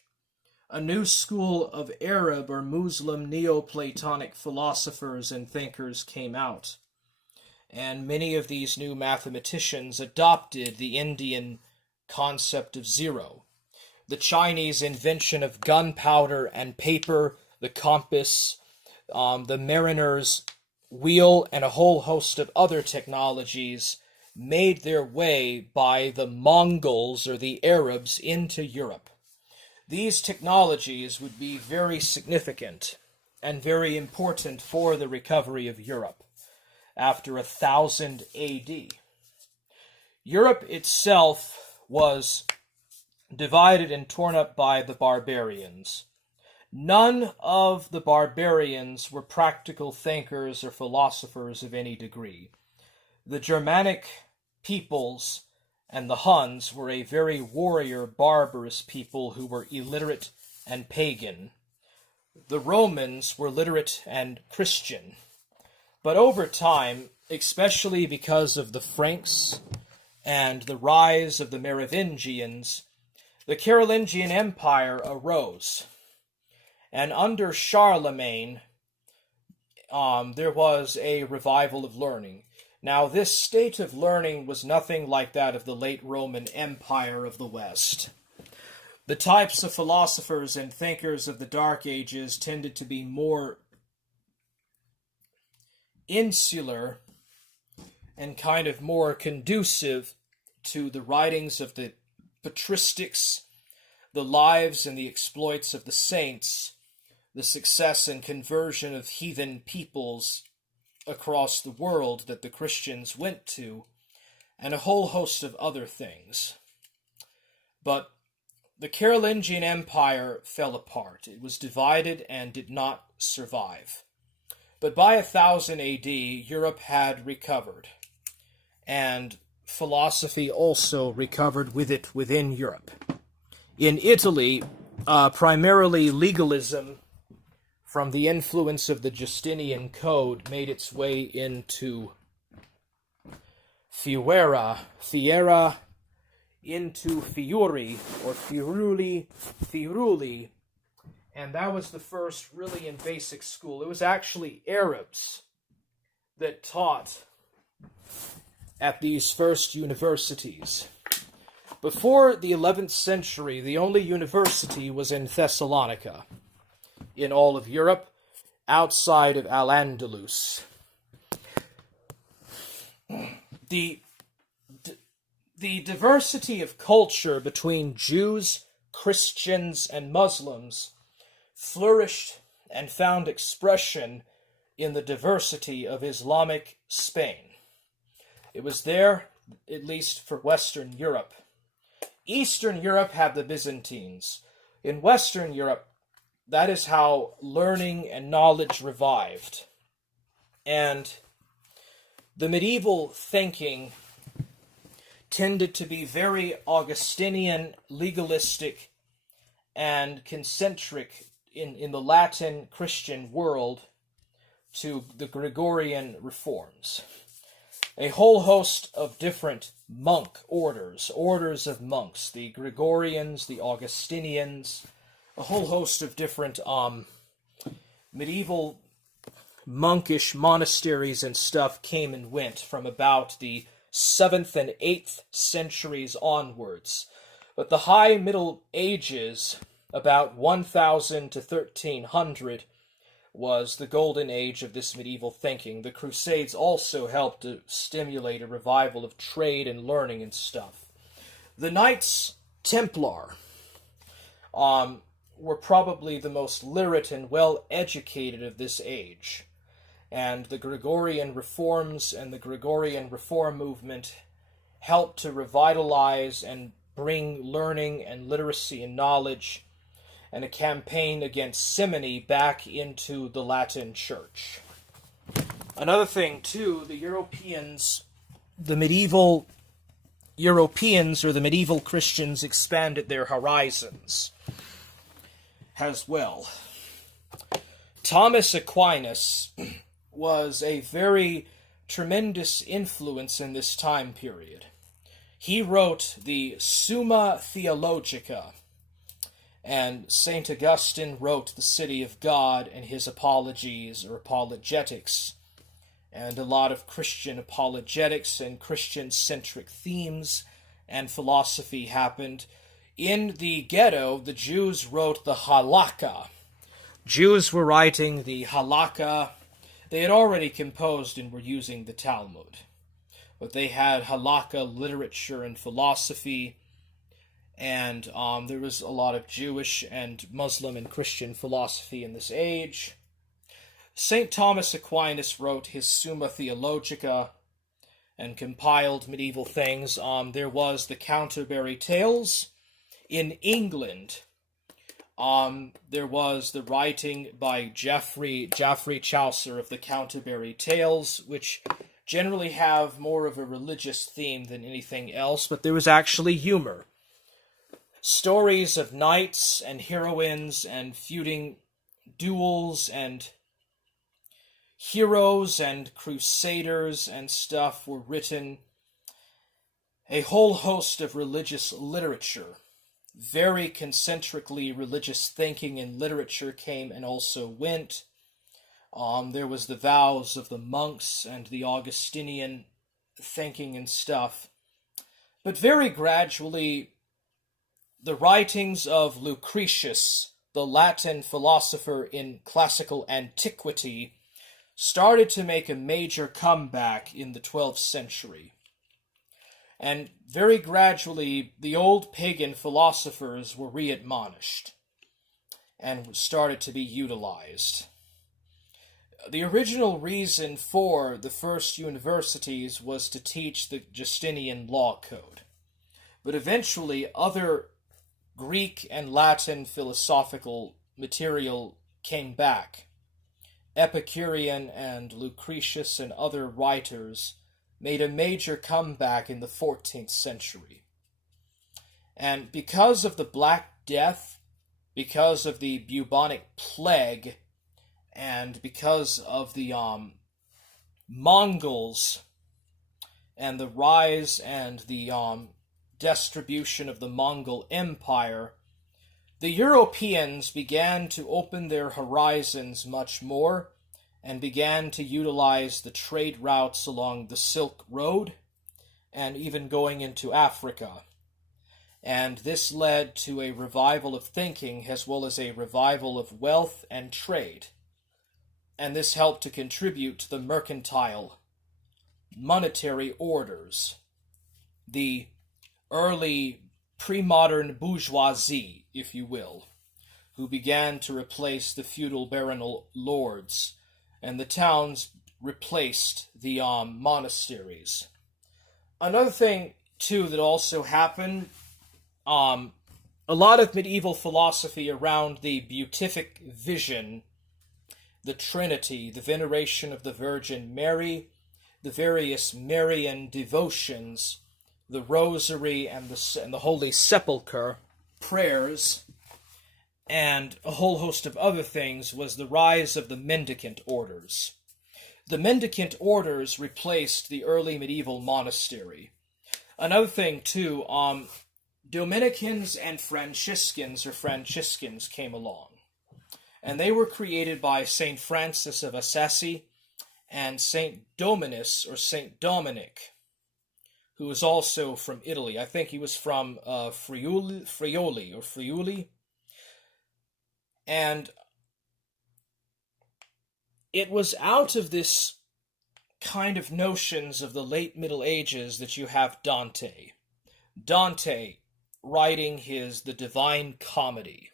a new school of Arab or Muslim Neoplatonic philosophers and thinkers came out. And many of these new mathematicians adopted the Indian concept of zero, the Chinese invention of gunpowder and paper, the compass, the mariner's wheel, and a whole host of other technologies made their way by the Mongols or the Arabs into Europe. These technologies would be very significant and very important for the recovery of Europe after 1000 AD. Europe itself was divided and torn up by the barbarians. None of the barbarians were practical thinkers or philosophers of any degree. The Germanic peoples and the Huns were a very warrior, barbarous people who were illiterate and pagan. The Romans were literate and Christian. But over time, especially because of the Franks and the rise of the Merovingians, the Carolingian Empire arose. And under Charlemagne, there was a revival of learning. Now, this state of learning was nothing like that of the late Roman Empire of the West. The types of philosophers and thinkers of the Dark Ages tended to be more insular and kind of more conducive to the writings of the patristics, the lives and the exploits of the saints, the success and conversion of heathen peoples across the world that the Christians went to, and a whole host of other things. But the Carolingian Empire fell apart. It was divided and did not survive. But by 1000 AD, Europe had recovered, and philosophy also recovered with it within Europe. In Italy, primarily legalism from the influence of the Justinian Code made its way into Fiera, into Fiuri, or Firuli, and that was the first really in basic school. It was actually Arabs that taught at these first universities. Before the 11th century, the only university was in Thessalonica, in all of Europe, outside of Al-Andalus. The diversity of culture between Jews, Christians, and Muslims flourished and found expression in the diversity of Islamic Spain. It was there, at least for Western Europe. Eastern Europe had the Byzantines. In Western Europe, that is how learning and knowledge revived. And the medieval thinking tended to be very Augustinian, legalistic, and concentric in the Latin Christian world to the Gregorian reforms. A whole host of different monk orders of monks, the Gregorians, the Augustinians, a whole host of different medieval monkish monasteries and stuff came and went from about the 7th and 8th centuries onwards. But the High Middle Ages, about 1000 to 1300, was the golden age of this medieval thinking. The Crusades also helped to stimulate a revival of trade and learning and stuff. The Knights Templar were probably the most literate and well-educated of this age. And the Gregorian reforms and the Gregorian reform movement helped to revitalize and bring learning and literacy and knowledge and a campaign against simony back into the Latin Church. Another thing, too, the medieval Europeans or the medieval Christians expanded their horizons as well. Thomas Aquinas was a very tremendous influence in this time period. He wrote the Summa Theologica, and St. Augustine wrote the City of God and his Apologies or Apologetics, and a lot of Christian apologetics and Christian-centric themes and philosophy happened. In the ghetto, the Jews wrote the Halakha. Jews were writing the Halakha. They had already composed and were using the Talmud. But they had Halakha literature and philosophy, and there was a lot of Jewish and Muslim and Christian philosophy in this age. St. Thomas Aquinas wrote his Summa Theologica and compiled medieval things. There was the Canterbury Tales. In England, there was the writing by Geoffrey Chaucer of the Canterbury Tales, which generally have more of a religious theme than anything else, but there was actually humor. Stories of knights and heroines and feuding duels and heroes and crusaders and stuff were written. A whole host of religious literature, very concentrically religious thinking and literature came and also went. There was the vows of the monks and the Augustinian thinking and stuff. But very gradually, the writings of Lucretius, the Latin philosopher in classical antiquity, started to make a major comeback in the 12th century. And very gradually, the old pagan philosophers were re-admonished and started to be utilized. The original reason for the first universities was to teach the Justinian law code. But eventually, other Greek and Latin philosophical material came back. Epicurean and Lucretius and other writers made a major comeback in the 14th century. And because of the Black Death, because of the bubonic plague, and because of the Mongols and the rise and the distribution of the Mongol Empire, the Europeans began to open their horizons much more and began to utilize the trade routes along the Silk Road and even going into Africa. And this led to a revival of thinking as well as a revival of wealth and trade. And this helped to contribute to the mercantile monetary orders, the early pre-modern bourgeoisie, if you will, who began to replace the feudal baronial lords, and the towns replaced the monasteries. Another thing, too, that also happened, a lot of medieval philosophy around the beatific vision, the Trinity, the veneration of the Virgin Mary, the various Marian devotions, the Rosary and the Holy Sepulchre prayers, and a whole host of other things, was the rise of the mendicant orders. The mendicant orders replaced the early medieval monastery. Another thing, too, Dominicans and Franciscans came along. And they were created by St. Francis of Assisi and St. Dominus, or St. Dominic, who was also from Italy. I think he was from Friuli. And it was out of this kind of notions of the late Middle Ages that you have Dante. Dante writing the Divine Comedy,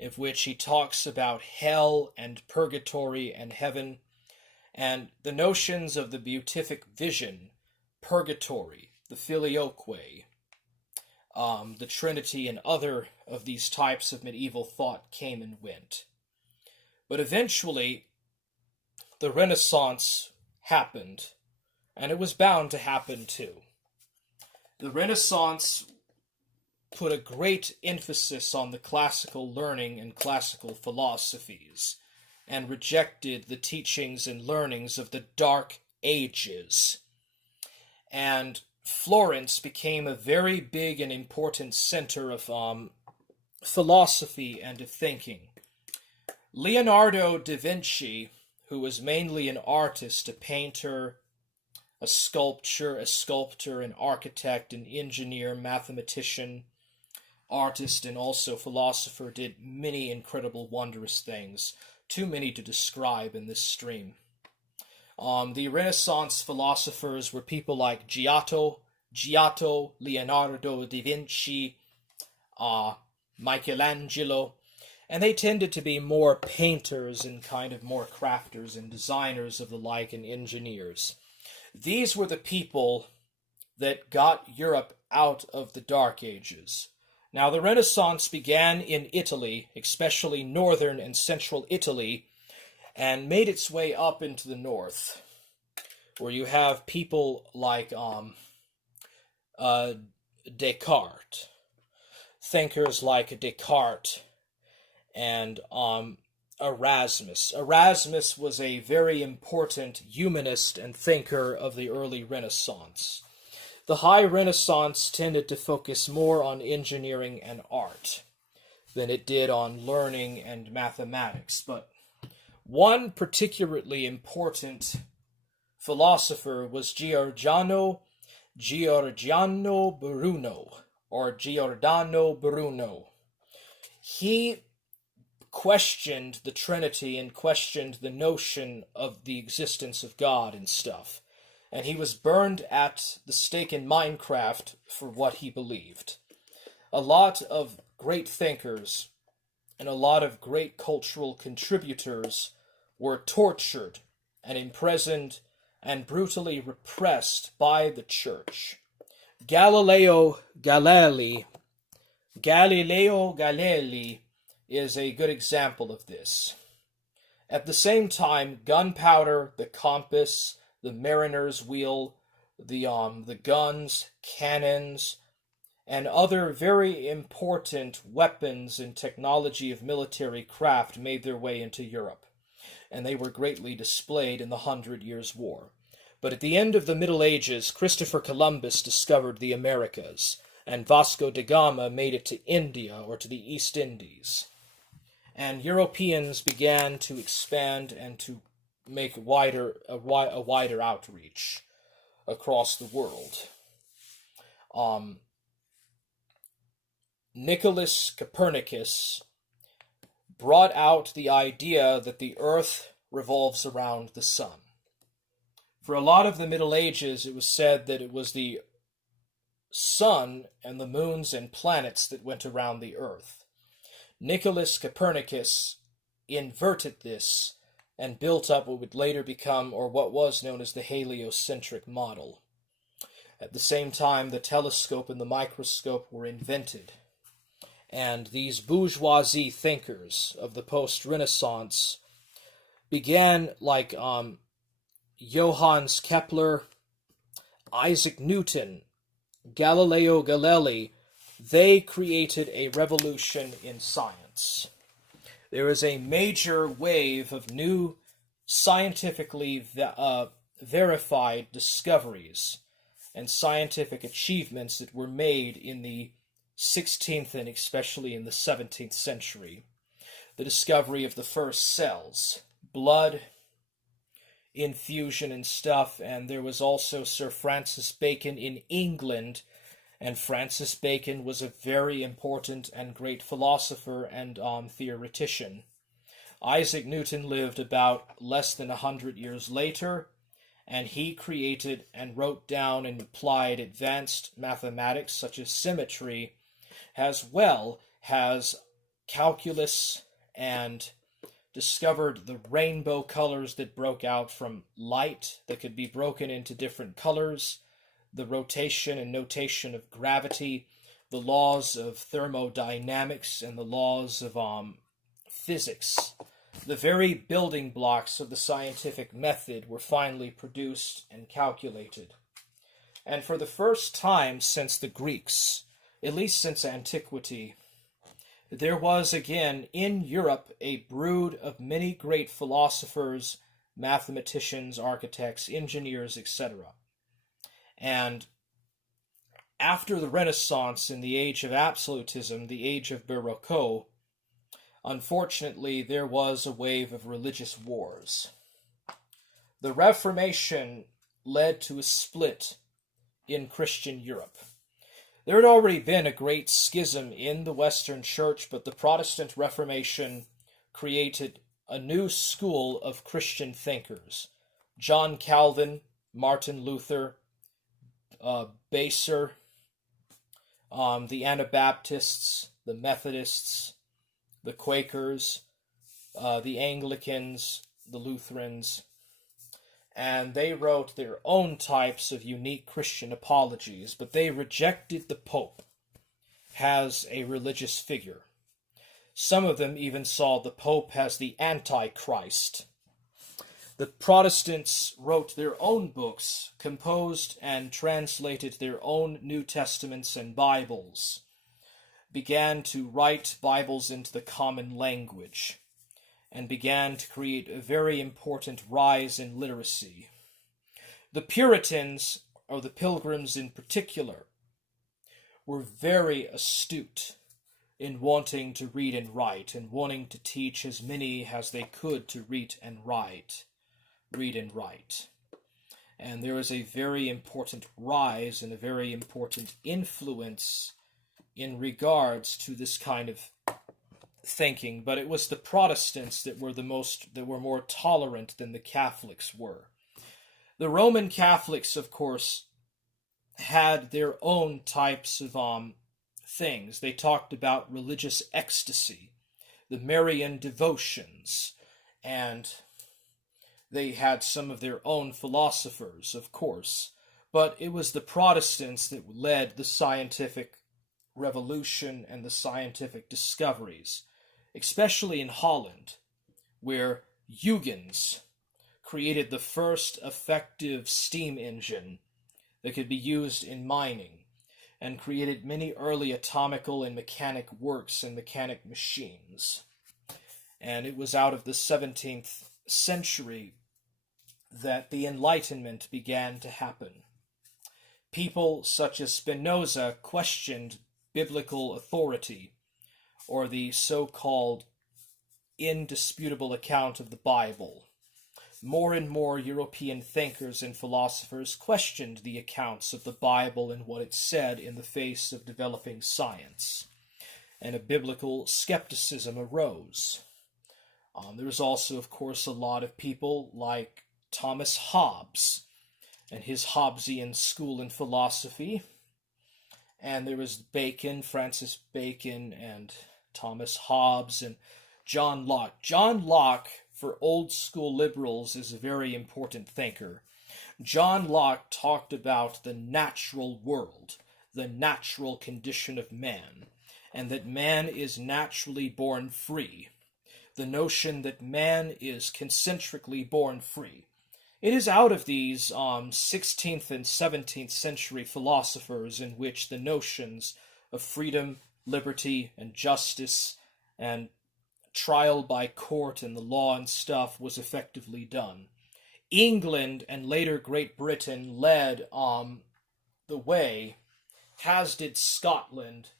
of which he talks about hell and purgatory and heaven, and the notions of the beatific vision, purgatory, the filioque, the Trinity, and other of these types of medieval thought came and went. But eventually, the Renaissance happened, and it was bound to happen too. The Renaissance put a great emphasis on the classical learning and classical philosophies, and rejected the teachings and learnings of the Dark Ages. And Florence became a very big and important center of philosophy and of thinking. Leonardo da Vinci, who was mainly an artist, a painter, a sculptor, an architect, an engineer, mathematician, artist, and also philosopher, did many incredible, wondrous things, too many to describe in this stream. The Renaissance philosophers were people like Giotto, Leonardo da Vinci, Michelangelo, and they tended to be more painters and kind of more crafters and designers of the like, and engineers. These were the people that got Europe out of the Dark Ages. Now, the Renaissance began in Italy, especially northern and central Italy, and made its way up into the north, where you have people like Descartes, thinkers like Descartes, and Erasmus. Erasmus was a very important humanist and thinker of the early Renaissance. The High Renaissance tended to focus more on engineering and art than it did on learning and mathematics, but one particularly important philosopher was Giordano Bruno, or Giordano Bruno. He questioned the Trinity and questioned the notion of the existence of God and stuff. And he was burned at the stake in Minecraft for what he believed. A lot of great thinkers and a lot of great cultural contributors were tortured and imprisoned and brutally repressed by the church. Galileo Galilei is a good example of this. At the same time, gunpowder, the compass, the mariner's wheel, the guns, cannons, and other very important weapons and technology of military craft made their way into Europe, and they were greatly displayed in the 100 Years' War. But at the end of the Middle Ages, Christopher Columbus discovered the Americas, and Vasco da Gama made it to India or to the East Indies. And Europeans began to expand and to make a wider outreach across the world. Nicholas Copernicus brought out the idea that the Earth revolves around the sun. For a lot of the Middle Ages, it was said that it was the sun and the moons and planets that went around the Earth. Nicholas Copernicus inverted this and built up what would later become, or what was known as, the heliocentric model. At the same time, the telescope and the microscope were invented. And these bourgeoisie thinkers of the post-Renaissance began, like Johannes Kepler, Isaac Newton, Galileo Galilei. They created a revolution in science. There is a major wave of new scientifically verified discoveries and scientific achievements that were made in the 16th and especially in the 17th century. The discovery of the first cells, blood infusion and stuff, and there was also Sir Francis Bacon in England. And Francis Bacon was a very important and great philosopher and theoretician. Isaac Newton lived about less than 100 years later, and he created and wrote down and applied advanced mathematics such as symmetry, as well as calculus, and discovered the rainbow colors that broke out from light that could be broken into different colors, the rotation and notation of gravity, the laws of thermodynamics, and the laws of physics. The very building blocks of the scientific method were finally produced and calculated. And for the first time since the Greeks, at least since antiquity, there was again in Europe a brood of many great philosophers, mathematicians, architects, engineers, etc. And after the Renaissance, in the age of absolutism, the age of Baroque, unfortunately there was a wave of religious wars. The Reformation led to a split in Christian Europe. There had already been a great schism in the Western Church, but the Protestant Reformation created a new school of Christian thinkers. John Calvin, Martin Luther, Bacer, the Anabaptists, the Methodists, the Quakers, the Anglicans, the Lutherans, and they wrote their own types of unique Christian apologies, but they rejected the Pope as a religious figure. Some of them even saw the Pope as the Antichrist. The Protestants wrote their own books, composed and translated their own New Testaments and Bibles, began to write Bibles into the common language. and began to create a very important rise in literacy. The Puritans, or the Pilgrims in particular, were very astute in wanting to read and write, and wanting to teach as many as they could to read and write. And there is a very important rise and a very important influence in regards to this kind of thinking, but it was the Protestants that were more tolerant than the Catholics were. The Roman Catholics, of course, had their own types of things. They talked about religious ecstasy, the Marian devotions, and they had some of their own philosophers, of course. But it was the Protestants that led the scientific revolution and the scientific discoveries, especially in Holland, where Huygens created the first effective steam engine that could be used in mining, and created many early atomical and mechanic works and mechanic machines. And it was out of the 17th century that the Enlightenment began to happen. People such as Spinoza questioned biblical authority, or the so-called indisputable account of the Bible. More and more European thinkers and philosophers questioned the accounts of the Bible and what it said in the face of developing science, and a biblical skepticism arose. There was also, of course, a lot of people like Thomas Hobbes and his Hobbesian school in philosophy, and there was Bacon, Francis Bacon, and Thomas Hobbes, and John Locke. John Locke, for old school liberals, is a very important thinker. John Locke talked about the natural world, the natural condition of man, and that man is naturally born free. The notion that man is concentrically born free. It is out of these 16th and 17th century philosophers in which the notions of freedom, liberty, and justice, and trial by court and the law and stuff was effectively done. England and later Great Britain led the way, as did Scotland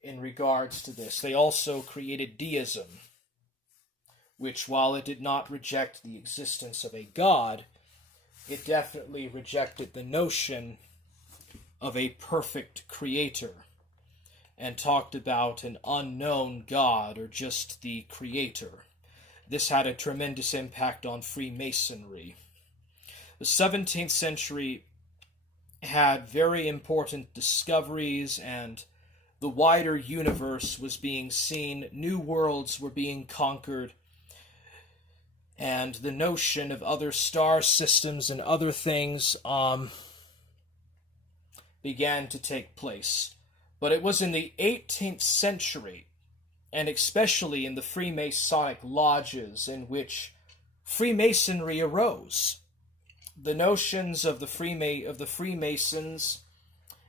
in regards to this. They also created deism, which, while it did not reject the existence of a god, it definitely rejected the notion of a perfect creator, and talked about an unknown God, or just the creator. This had a tremendous impact on Freemasonry. The 17th century had very important discoveries, and the wider universe was being seen, new worlds were being conquered, and the notion of other star systems and other things began to take place. But it was in the 18th century, and especially in the Freemasonic lodges, in which Freemasonry arose. The notions of the Freemasons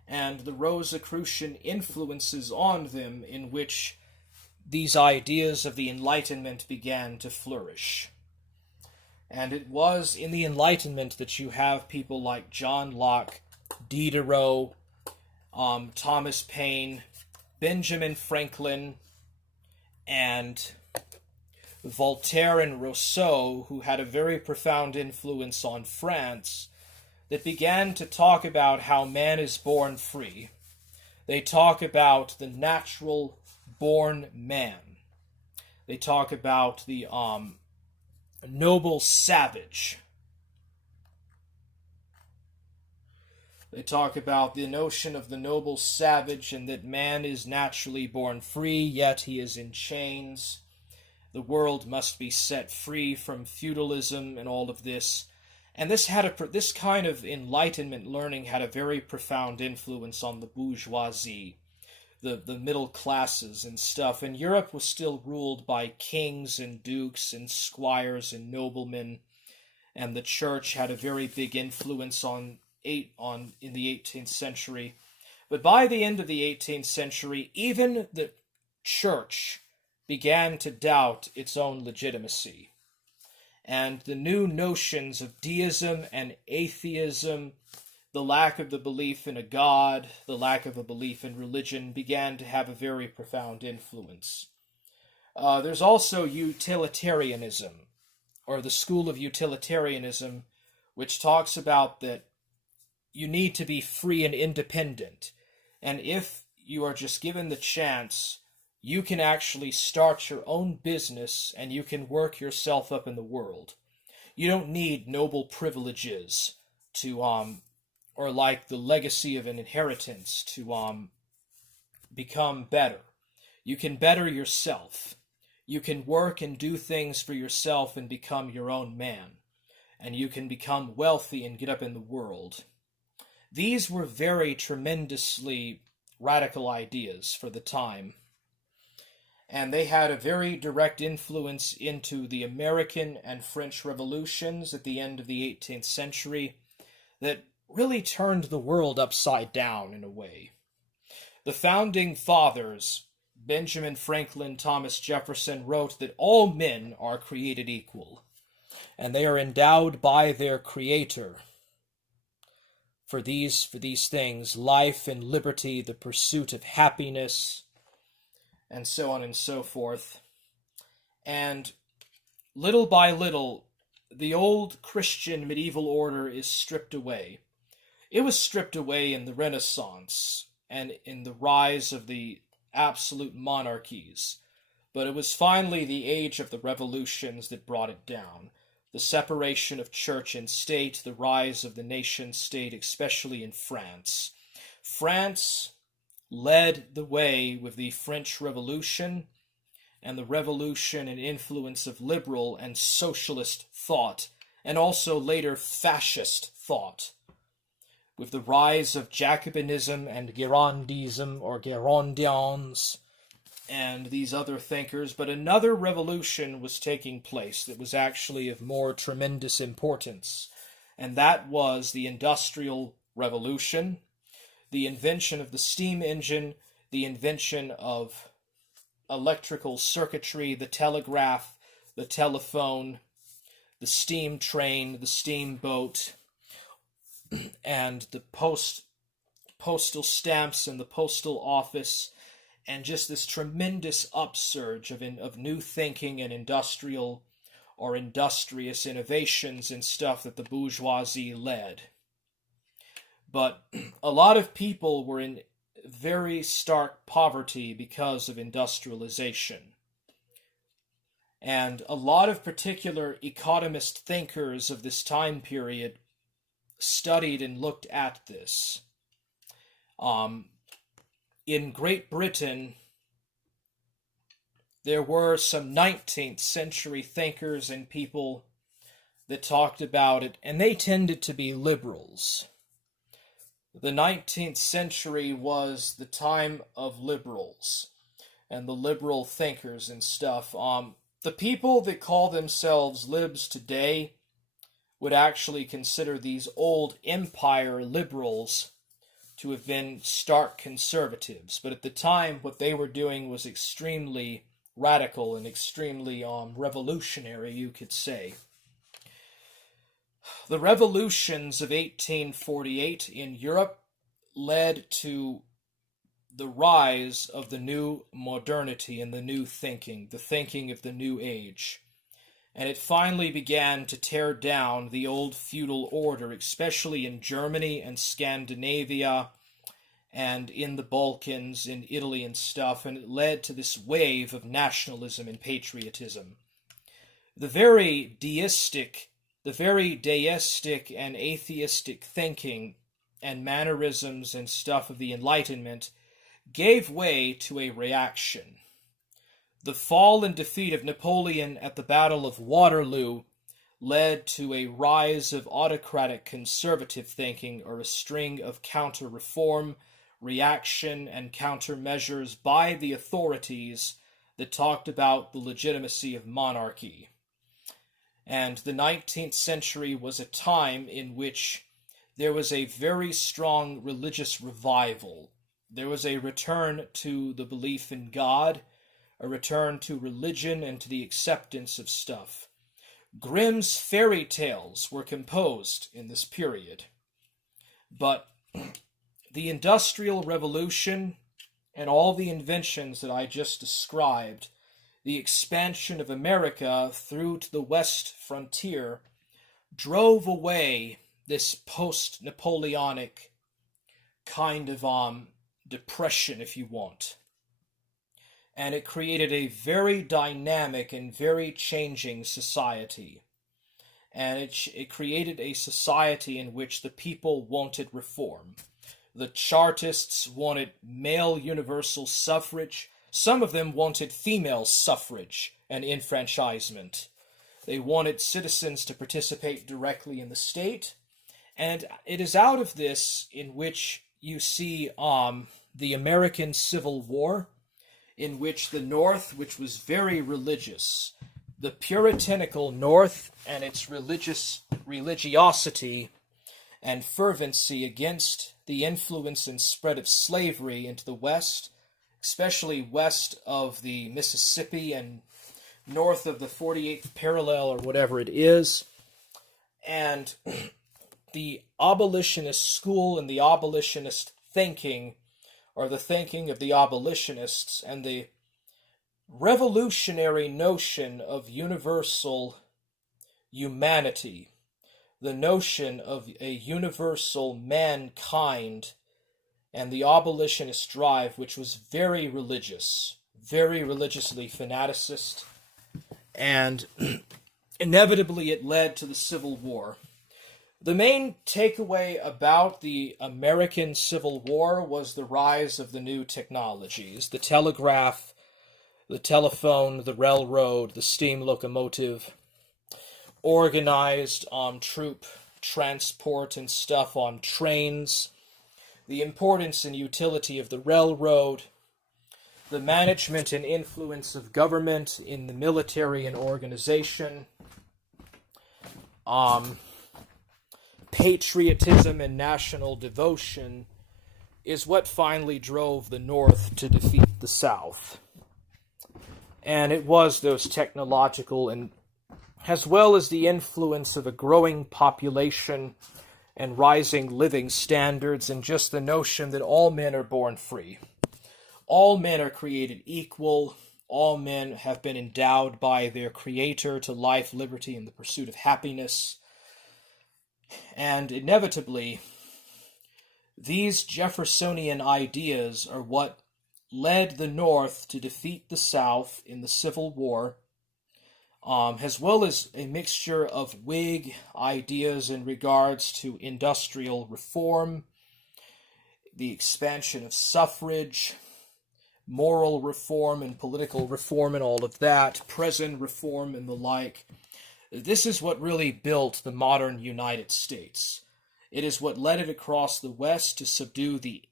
and the Rosicrucian influences on them, in which these ideas of the Enlightenment began to flourish. And it was in the Enlightenment that you have people like John Locke, Diderot, Thomas Paine, Benjamin Franklin, and Voltaire and Rousseau, who had a very profound influence on France, that began to talk about how man is born free. They talk about the natural born man. They talk about the noble savage. They talk about the notion of the noble savage, and that man is naturally born free, yet he is in chains. The world must be set free from feudalism and all of this. And this kind of Enlightenment learning had a very profound influence on the bourgeoisie, the middle classes and stuff. And Europe was still ruled by kings and dukes and squires and noblemen, and the church had a very big influence in the 18th century. But by the end of the 18th century, even the church began to doubt its own legitimacy. And the new notions of deism and atheism, the lack of the belief in a god, the lack of a belief in religion, began to have a very profound influence. There's also utilitarianism, or the school of utilitarianism, which talks about that you need to be free and independent. And if you are just given the chance, you can actually start your own business and you can work yourself up in the world. You don't need noble privileges to, or like the legacy of an inheritance to, become better. You can better yourself. You can work and do things for yourself and become your own man. And you can become wealthy and get up in the world. These were very tremendously radical ideas for the time. And they had a very direct influence into the American and French revolutions at the end of the 18th century that really turned the world upside down in a way. The founding fathers, Benjamin Franklin, Thomas Jefferson, wrote that all men are created equal, and they are endowed by their Creator for these things: life and liberty, the pursuit of happiness, and so on and so forth. And little by little, the old Christian medieval order is stripped away. It was stripped away in the Renaissance and in the rise of the absolute monarchies, but it was finally the age of the revolutions that brought it down. The separation of church and state, the rise of the nation state, especially in France. France led the way with the French Revolution and the revolution and influence of liberal and socialist thought, and also later fascist thought, with the rise of Jacobinism and Girondism, or Girondians, and these other thinkers. But another revolution was taking place that was actually of more tremendous importance, and that was the Industrial Revolution, the invention of the steam engine, the invention of electrical circuitry, the telegraph, the telephone, the steam train, the steamboat, and the postal stamps and the postal office, and just this tremendous upsurge of new thinking and industrial or industrious innovations and stuff that the bourgeoisie led. But a lot of people were in very stark poverty because of industrialization. And a lot of particular economist thinkers of this time period studied and looked at this. In Great Britain, there were some 19th century thinkers and people that talked about it, and they tended to be liberals. The 19th century was the time of liberals and the liberal thinkers and stuff. The people that call themselves libs today would actually consider these old empire liberals to have been stark conservatives. But at the time, what they were doing was extremely radical and extremely revolutionary, you could say. The revolutions of 1848 in Europe led to the rise of the new modernity and the new thinking, the thinking of the new age. And it finally began to tear down the old feudal order, especially in Germany and Scandinavia and in the Balkans, in Italy and stuff, and it led to this wave of nationalism and patriotism. The very deistic and atheistic thinking and mannerisms and stuff of the Enlightenment gave way to a reaction. The fall and defeat of Napoleon at the Battle of Waterloo led to a rise of autocratic conservative thinking, or a string of counter-reform, reaction, and countermeasures by the authorities that talked about the legitimacy of monarchy. And the 19th century was a time in which there was a very strong religious revival. There was a return to the belief in God, a return to religion and to the acceptance of stuff. Grimm's fairy tales were composed in this period. But the Industrial Revolution and all the inventions that I just described, the expansion of America through to the west frontier, drove away this post-Napoleonic kind of depression, if you want. And it created a very dynamic and very changing society. And it created a society in which the people wanted reform. The Chartists wanted male universal suffrage. Some of them wanted female suffrage and enfranchisement. They wanted citizens to participate directly in the state. And it is out of this in which you see the American Civil War, in which the North, which was very religious, the puritanical North and its religiosity and fervency against the influence and spread of slavery into the West, especially west of the Mississippi and north of the 48th parallel or whatever it is, and the abolitionist school and the abolitionist thinking, or the thinking of the abolitionists, and the revolutionary notion of universal humanity, the notion of a universal mankind, and the abolitionist drive, which was very religious, very religiously fanaticist, and inevitably it led to the Civil War. The main takeaway about the American Civil War was the rise of the new technologies, the telegraph, the telephone, the railroad, the steam locomotive, organized troop transport and stuff on trains, the importance and utility of the railroad, the management and influence of government in the military and organization, patriotism and national devotion is what finally drove the North to defeat the South. And it was those technological and as well as the influence of a growing population and rising living standards and just the notion that all men are born free. All men are created equal. All men have been endowed by their Creator to life, liberty, and the pursuit of happiness. And inevitably, these Jeffersonian ideas are what led the North to defeat the South in the Civil War, as well as a mixture of Whig ideas in regards to industrial reform, the expansion of suffrage, moral reform and political reform and all of that, prison reform and the like. This is what really built the modern United States. It is what led it across the West to subdue the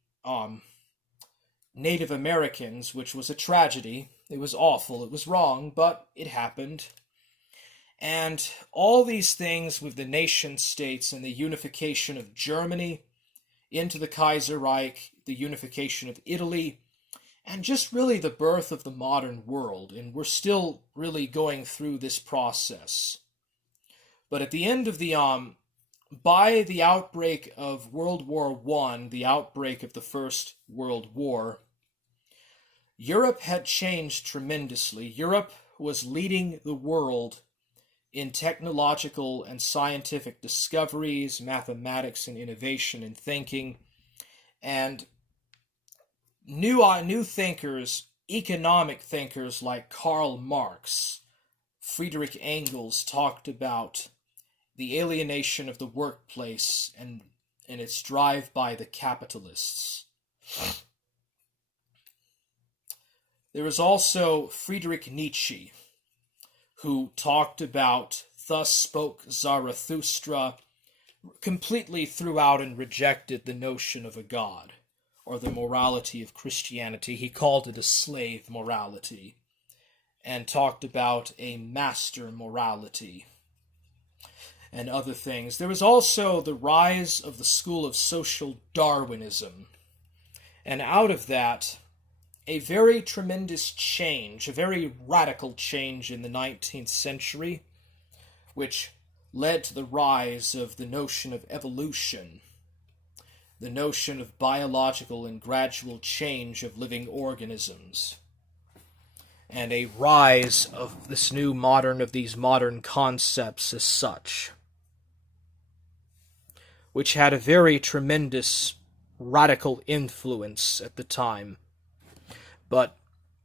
Native Americans, which was a tragedy. It was awful. It was wrong, but it happened. And all these things with the nation states and the unification of Germany into the Kaiserreich, the unification of Italy, and just really the birth of the modern world. And we're still really going through this process. But at the end of the, by the outbreak of World War I, the outbreak of the First World War, Europe had changed tremendously. Europe was leading the world in technological and scientific discoveries, mathematics and innovation and thinking, and new thinkers, economic thinkers like Karl Marx, Friedrich Engels talked about the alienation of the workplace and its drive by the capitalists. There was also Friedrich Nietzsche, who talked about "Thus spoke Zarathustra," completely threw out and rejected the notion of a god, or the morality of Christianity. He called it a slave morality, and talked about a master morality, and other things. There was also the rise of the school of social Darwinism, and out of that, a very tremendous change, a very radical change in the 19th century, which led to the rise of the notion of evolution, the notion of biological and gradual change of living organisms, and a rise of these modern concepts as such, which had a very tremendous radical influence at the time. But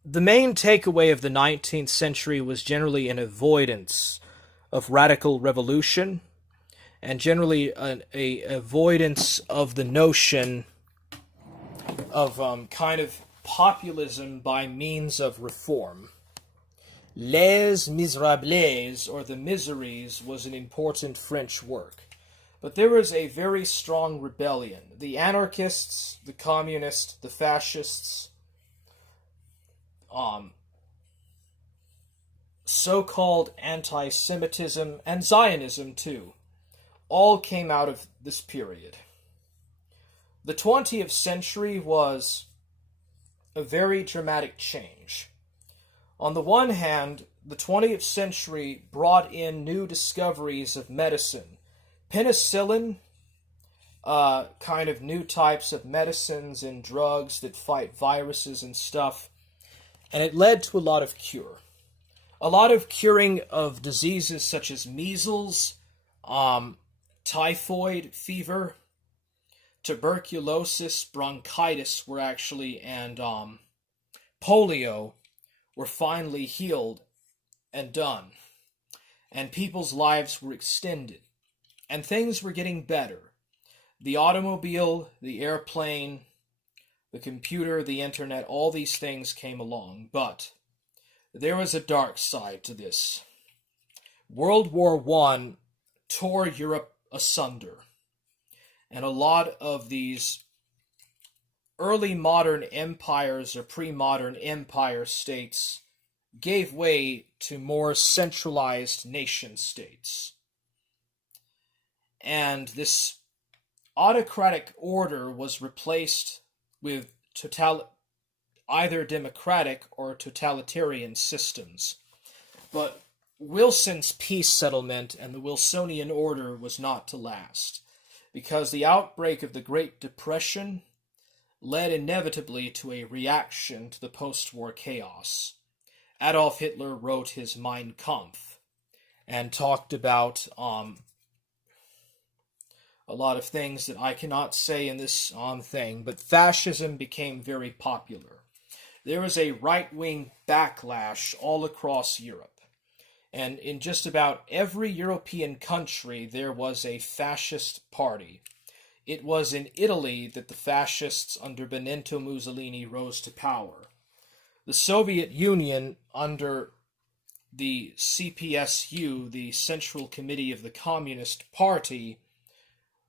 the main takeaway of the 19th century was generally an avoidance of radical revolution, and generally a avoidance of the notion of kind of populism by means of reform. Les Miserables, or The Miseries, was an important French work. But there was a very strong rebellion. The anarchists, the communists, the fascists, so-called anti-Semitism, and Zionism too, all came out of this period. The 20th century was a very dramatic change. On the one hand, the 20th century brought in new discoveries of medicine. Penicillin, kind of new types of medicines and drugs that fight viruses and stuff, and it led to a lot of cure. A lot of curing of diseases such as measles, typhoid fever, tuberculosis, bronchitis were actually, and polio were finally healed and done. And people's lives were extended. And things were getting better. The automobile, the airplane, the computer, the internet, all these things came along. But there was a dark side to this. World War I tore Europe asunder. And a lot of these early modern empires or pre-modern empire states gave way to more centralized nation states. And this autocratic order was replaced with either democratic or totalitarian systems. But Wilson's peace settlement and the Wilsonian order was not to last, because the outbreak of the Great Depression led inevitably to a reaction to the post-war chaos. Adolf Hitler wrote his Mein Kampf and talked about a lot of things that I cannot say in this thing, but fascism became very popular. There was a right-wing backlash all across Europe. And in just about every European country, there was a fascist party. It was in Italy that the fascists under Benito Mussolini rose to power. The Soviet Union, under the CPSU, the Central Committee of the Communist Party,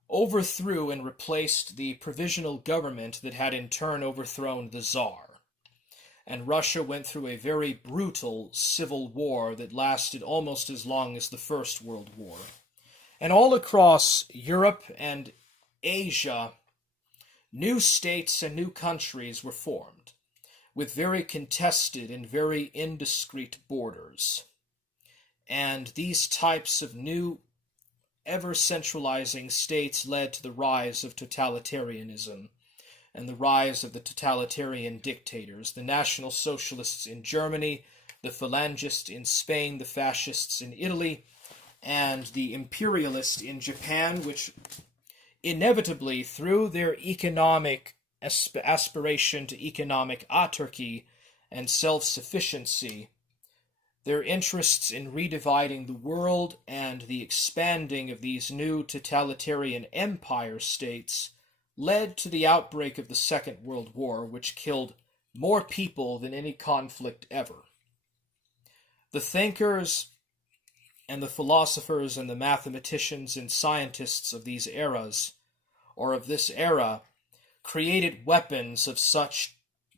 overthrew and replaced the provisional government that had in turn overthrown the Tsar. And Russia went through a very brutal civil war that lasted almost as long as the First World War. And all across Europe and Asia, new states and new countries were formed, with very contested and very indiscreet borders. And these types of new, ever-centralizing states led to the rise of totalitarianism, and the rise of the totalitarian dictators, the National Socialists in Germany, the Phalangists in Spain, the Fascists in Italy, and the Imperialists in Japan, which inevitably, through their economic aspiration to economic autarky and self-sufficiency, their interests in redividing the world and the expanding of these new totalitarian empire states led to the outbreak of the Second World War, which killed more people than any conflict ever. The thinkers and the philosophers and the mathematicians and scientists of these eras, or of this era, created weapons of such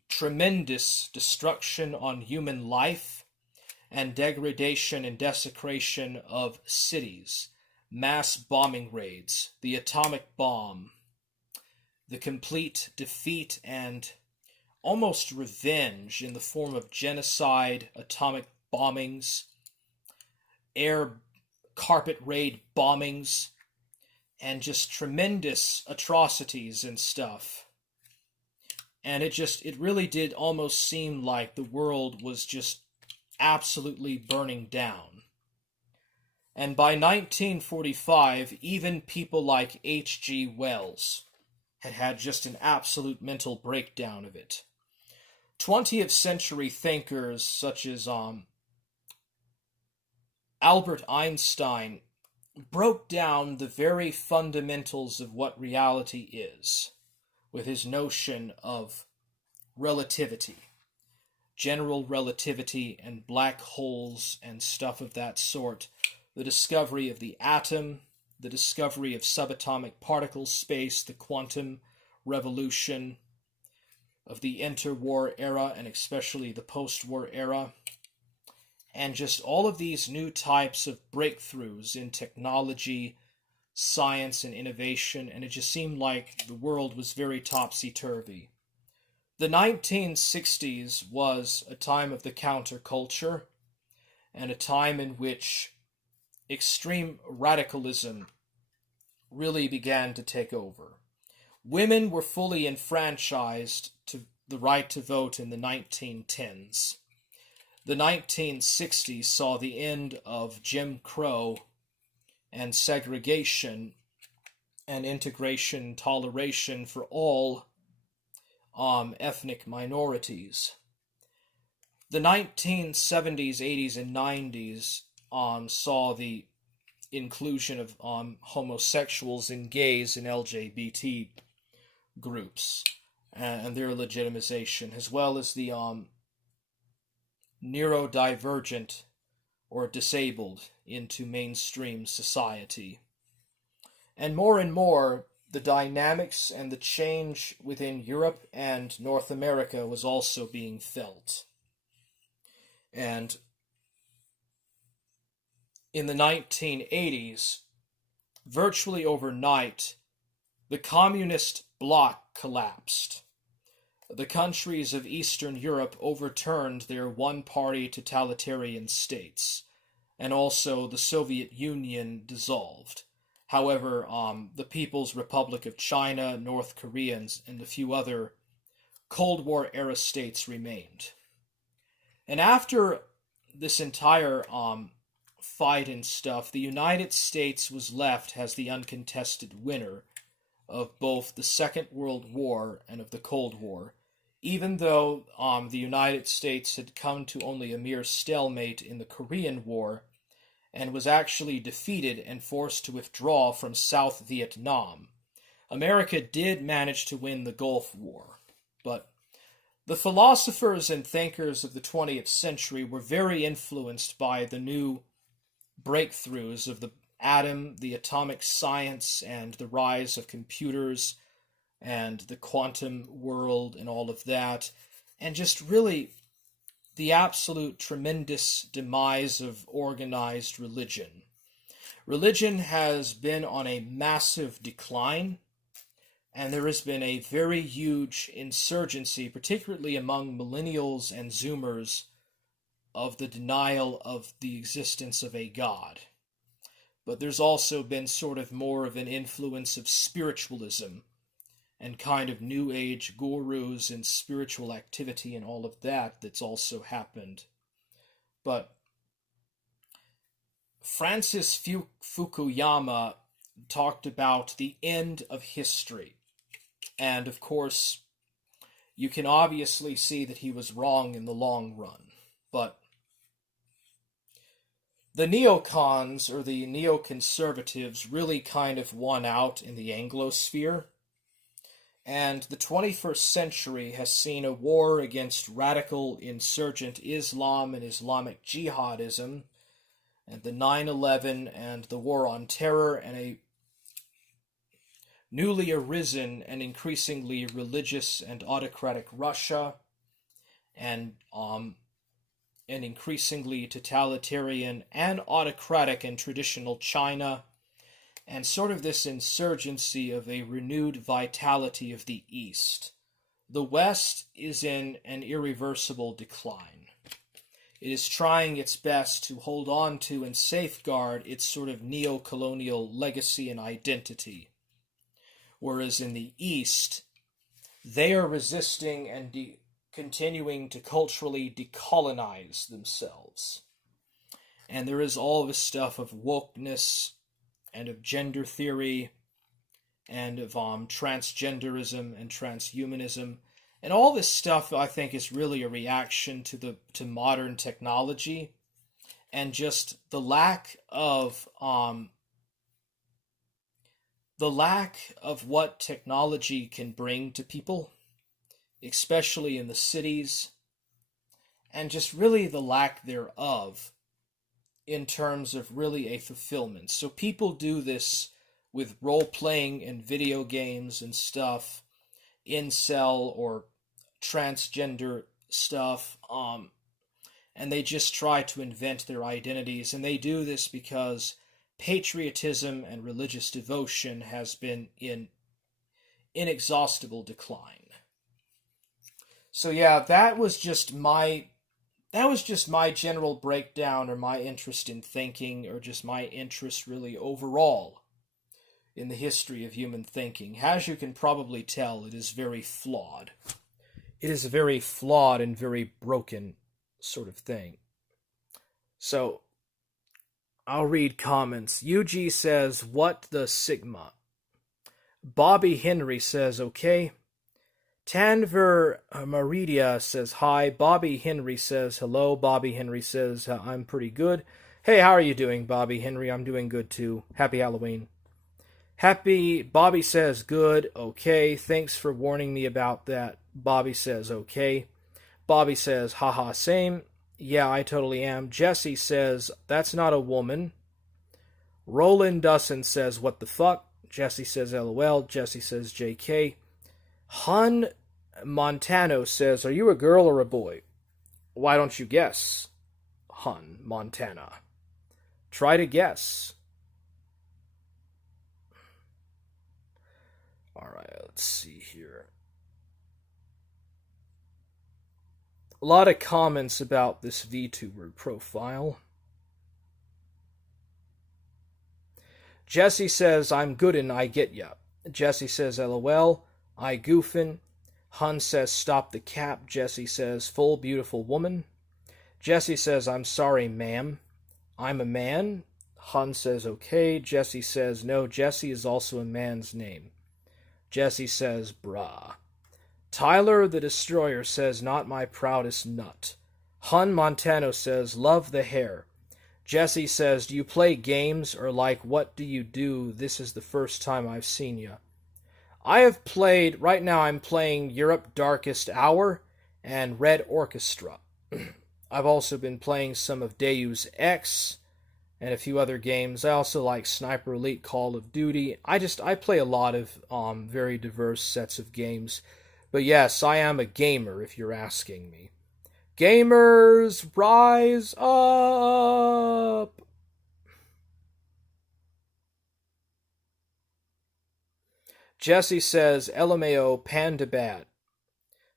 tremendous destruction on human life and degradation and desecration of cities, mass bombing raids, the atomic bomb, the complete defeat and almost revenge in the form of genocide, atomic bombings, air carpet raid bombings, and just tremendous atrocities and stuff. And it really did almost seem like the world was just absolutely burning down. And by 1945, even people like H.G. Wells had just an absolute mental breakdown of it. 20th century thinkers such as Albert Einstein broke down the very fundamentals of what reality is with his notion of relativity, general relativity, and black holes and stuff of that sort, the discovery of the atom, the discovery of subatomic particle space, the quantum revolution of the interwar era and especially the post-war era, and just all of these new types of breakthroughs in technology, science, and innovation, and it just seemed like the world was very topsy-turvy. The 1960s was a time of the counterculture, and a time in which extreme radicalism really began to take over. Women were fully enfranchised to the right to vote in the 1910s. The 1960s saw the end of Jim Crow and segregation and integration toleration for all ethnic minorities. The 1970s, 80s, and 90s saw the inclusion of homosexuals and gays in LGBT groups and their legitimization, as well as the neurodivergent or disabled into mainstream society. And more, the dynamics and the change within Europe and North America was also being felt. And in the 1980s, virtually overnight, the communist bloc collapsed. The countries of Eastern Europe overturned their one-party totalitarian states, and also the Soviet Union dissolved. However, the People's Republic of China, North Korea, and a few other Cold War-era states remained. And after this entire fight and stuff, the United States was left as the uncontested winner of both the Second World War and of the Cold War, even though the United States had come to only a mere stalemate in the Korean War and was actually defeated and forced to withdraw from South Vietnam. America did manage to win the Gulf War, but the philosophers and thinkers of the 20th century were very influenced by the new breakthroughs of the atom, the atomic science, and the rise of computers and the quantum world and all of that, and just really the absolute tremendous demise of organized religion. Religion has been on a massive decline, and there has been a very huge insurgency, particularly among millennials and Zoomers, of the denial of the existence of a God. But there's also been sort of more of an influence of spiritualism and kind of New Age gurus and spiritual activity and all of that that's also happened. But Francis Fukuyama talked about the end of history. And of course, you can obviously see that he was wrong in the long run. But the neocons, or the neoconservatives, really kind of won out in the Anglosphere. And the 21st century has seen a war against radical insurgent Islam and Islamic jihadism, and the 9/11 and the War on Terror, and a newly arisen and increasingly religious and autocratic Russia, and an increasingly totalitarian and autocratic and traditional China, and sort of this insurgency of a renewed vitality of the East, the West is in an irreversible decline. It is trying its best to hold on to and safeguard its sort of neo-colonial legacy and identity. Whereas in the East, they are resisting and continuing to culturally decolonize themselves. And there is all this stuff of wokeness and of gender theory and of transgenderism and transhumanism. And all this stuff, I think, is really a reaction to modern technology and just the lack of what technology can bring to people, especially in the cities, and just really the lack thereof in terms of really a fulfillment. So people do this with role-playing and video games and stuff, incel or transgender stuff, and they just try to invent their identities, and they do this because patriotism and religious devotion has been in inexhaustible decline. So yeah, that was just my general breakdown, or my interest in thinking, or just my interest really overall in the history of human thinking. As you can probably tell, it is very flawed. It is a very flawed and very broken sort of thing. So, I'll read comments. UG says, what the Sigma? Bobby Henry says, okay. Tanver Maridia says, hi. Bobby Henry says, hello. Bobby Henry says, I'm pretty good. Hey, how are you doing, Bobby Henry? I'm doing good, too. Happy Halloween. Bobby says, good, okay. Thanks for warning me about that. Bobby says, okay. Bobby says, haha, same. Yeah, I totally am. Jesse says, that's not a woman. Roland Dussin says, what the fuck? Jesse says, LOL. Jesse says, JK. Hun Montano says, are you a girl or a boy? Why don't you guess, Hun Montana? Try to guess. Alright, let's see here. A lot of comments about this VTuber profile. Jesse says, I'm good and I get ya. Jesse says, LOL. I goofin'. Hun says, stop the cap. Jesse says, full beautiful woman. Jesse says, I'm sorry, ma'am. I'm a man. Hun says, okay. Jesse says, no, Jesse is also a man's name. Jesse says, brah. Tyler the Destroyer says, not my proudest nut. Hun Montano says, love the hair. Jesse says, do you play games, or like, what do you do? This is the first time I've seen ya. I have played, right now I'm playing Europe Darkest Hour and Red Orchestra. I've also been playing some of Deus Ex and a few other games. I also like Sniper Elite, Call of Duty. I play a lot of very diverse sets of games. But yes, I am a gamer, if you're asking me. Gamers, rise up! Jesse says, LMAO, panda bad.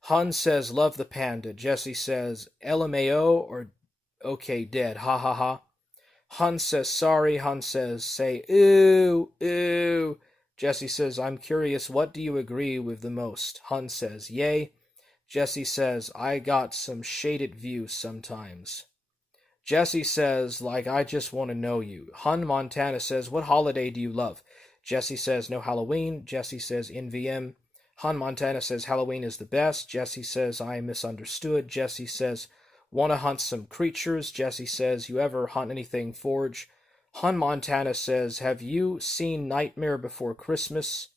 Hun says, love the panda. Jesse says, LMAO or okay, dead. Ha ha ha. Hun says, sorry. Hun says, say, ooh, ooh. Jesse says, I'm curious, what do you agree with the most? Hun says, yay. Jesse says, I got some shaded views sometimes. Jesse says, like, I just want to know you. Hun Montana says, what holiday do you love? Jesse says, no Halloween. Jesse says, NVM. Hun Montana says, Halloween is the best. Jesse says, I am misunderstood. Jesse says, want to hunt some creatures. Jesse says, you ever hunt anything forge? Hun Montana says, have you seen Nightmare Before Christmas?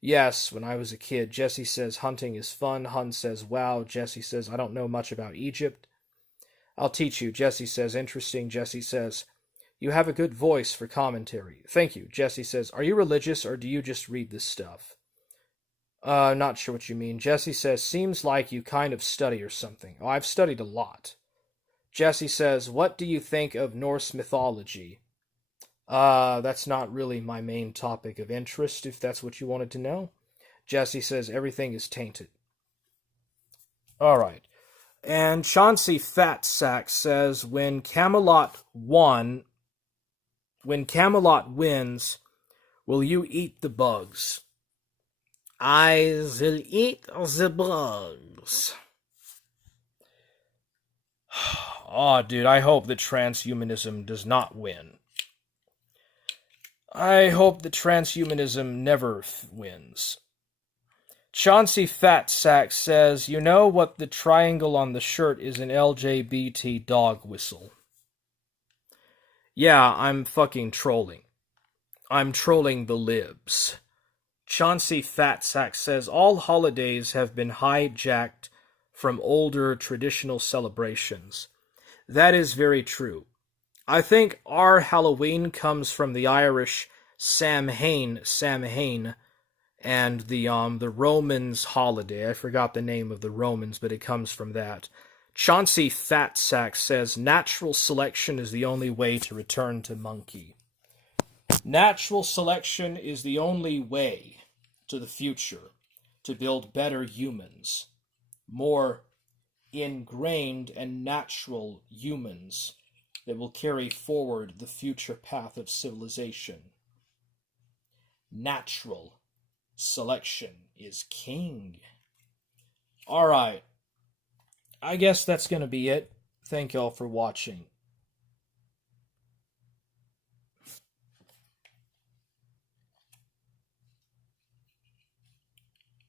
Yes, when I was a kid. Jesse says, hunting is fun. Hun says, wow. Jesse says, I don't know much about Egypt. I'll teach you. Jesse says, interesting. Jesse says, you have a good voice for commentary. Thank you. Jesse says, are you religious or do you just read this stuff? Not sure what you mean. Jesse says, seems like you kind of study or something. Oh, I've studied a lot. Jesse says, what do you think of Norse mythology? That's not really my main topic of interest, if that's what you wanted to know. Jesse says, everything is tainted. All right. And Chauncey Fatsack says, when Camelot wins, will you eat the bugs? I will eat the bugs. Oh, dude, I hope that transhumanism does not win. I hope that transhumanism never wins. Chauncey Fatsack says, you know what the triangle on the shirt is an LGBT dog whistle. Yeah, I'm fucking trolling. I'm trolling the libs. Chauncey Fatsack says, all holidays have been hijacked from older traditional celebrations. That is very true. I think our Halloween comes from the Irish Samhain, and the Romans holiday. I forgot the name of the Romans, but it comes from that. Chauncey Fatsack says, natural selection is the only way to return to monkey. Natural selection is the only way to the future to build better humans, more ingrained and natural humans that will carry forward the future path of civilization. Natural selection is king. Alright, I guess that's going to be it. Thank y'all for watching.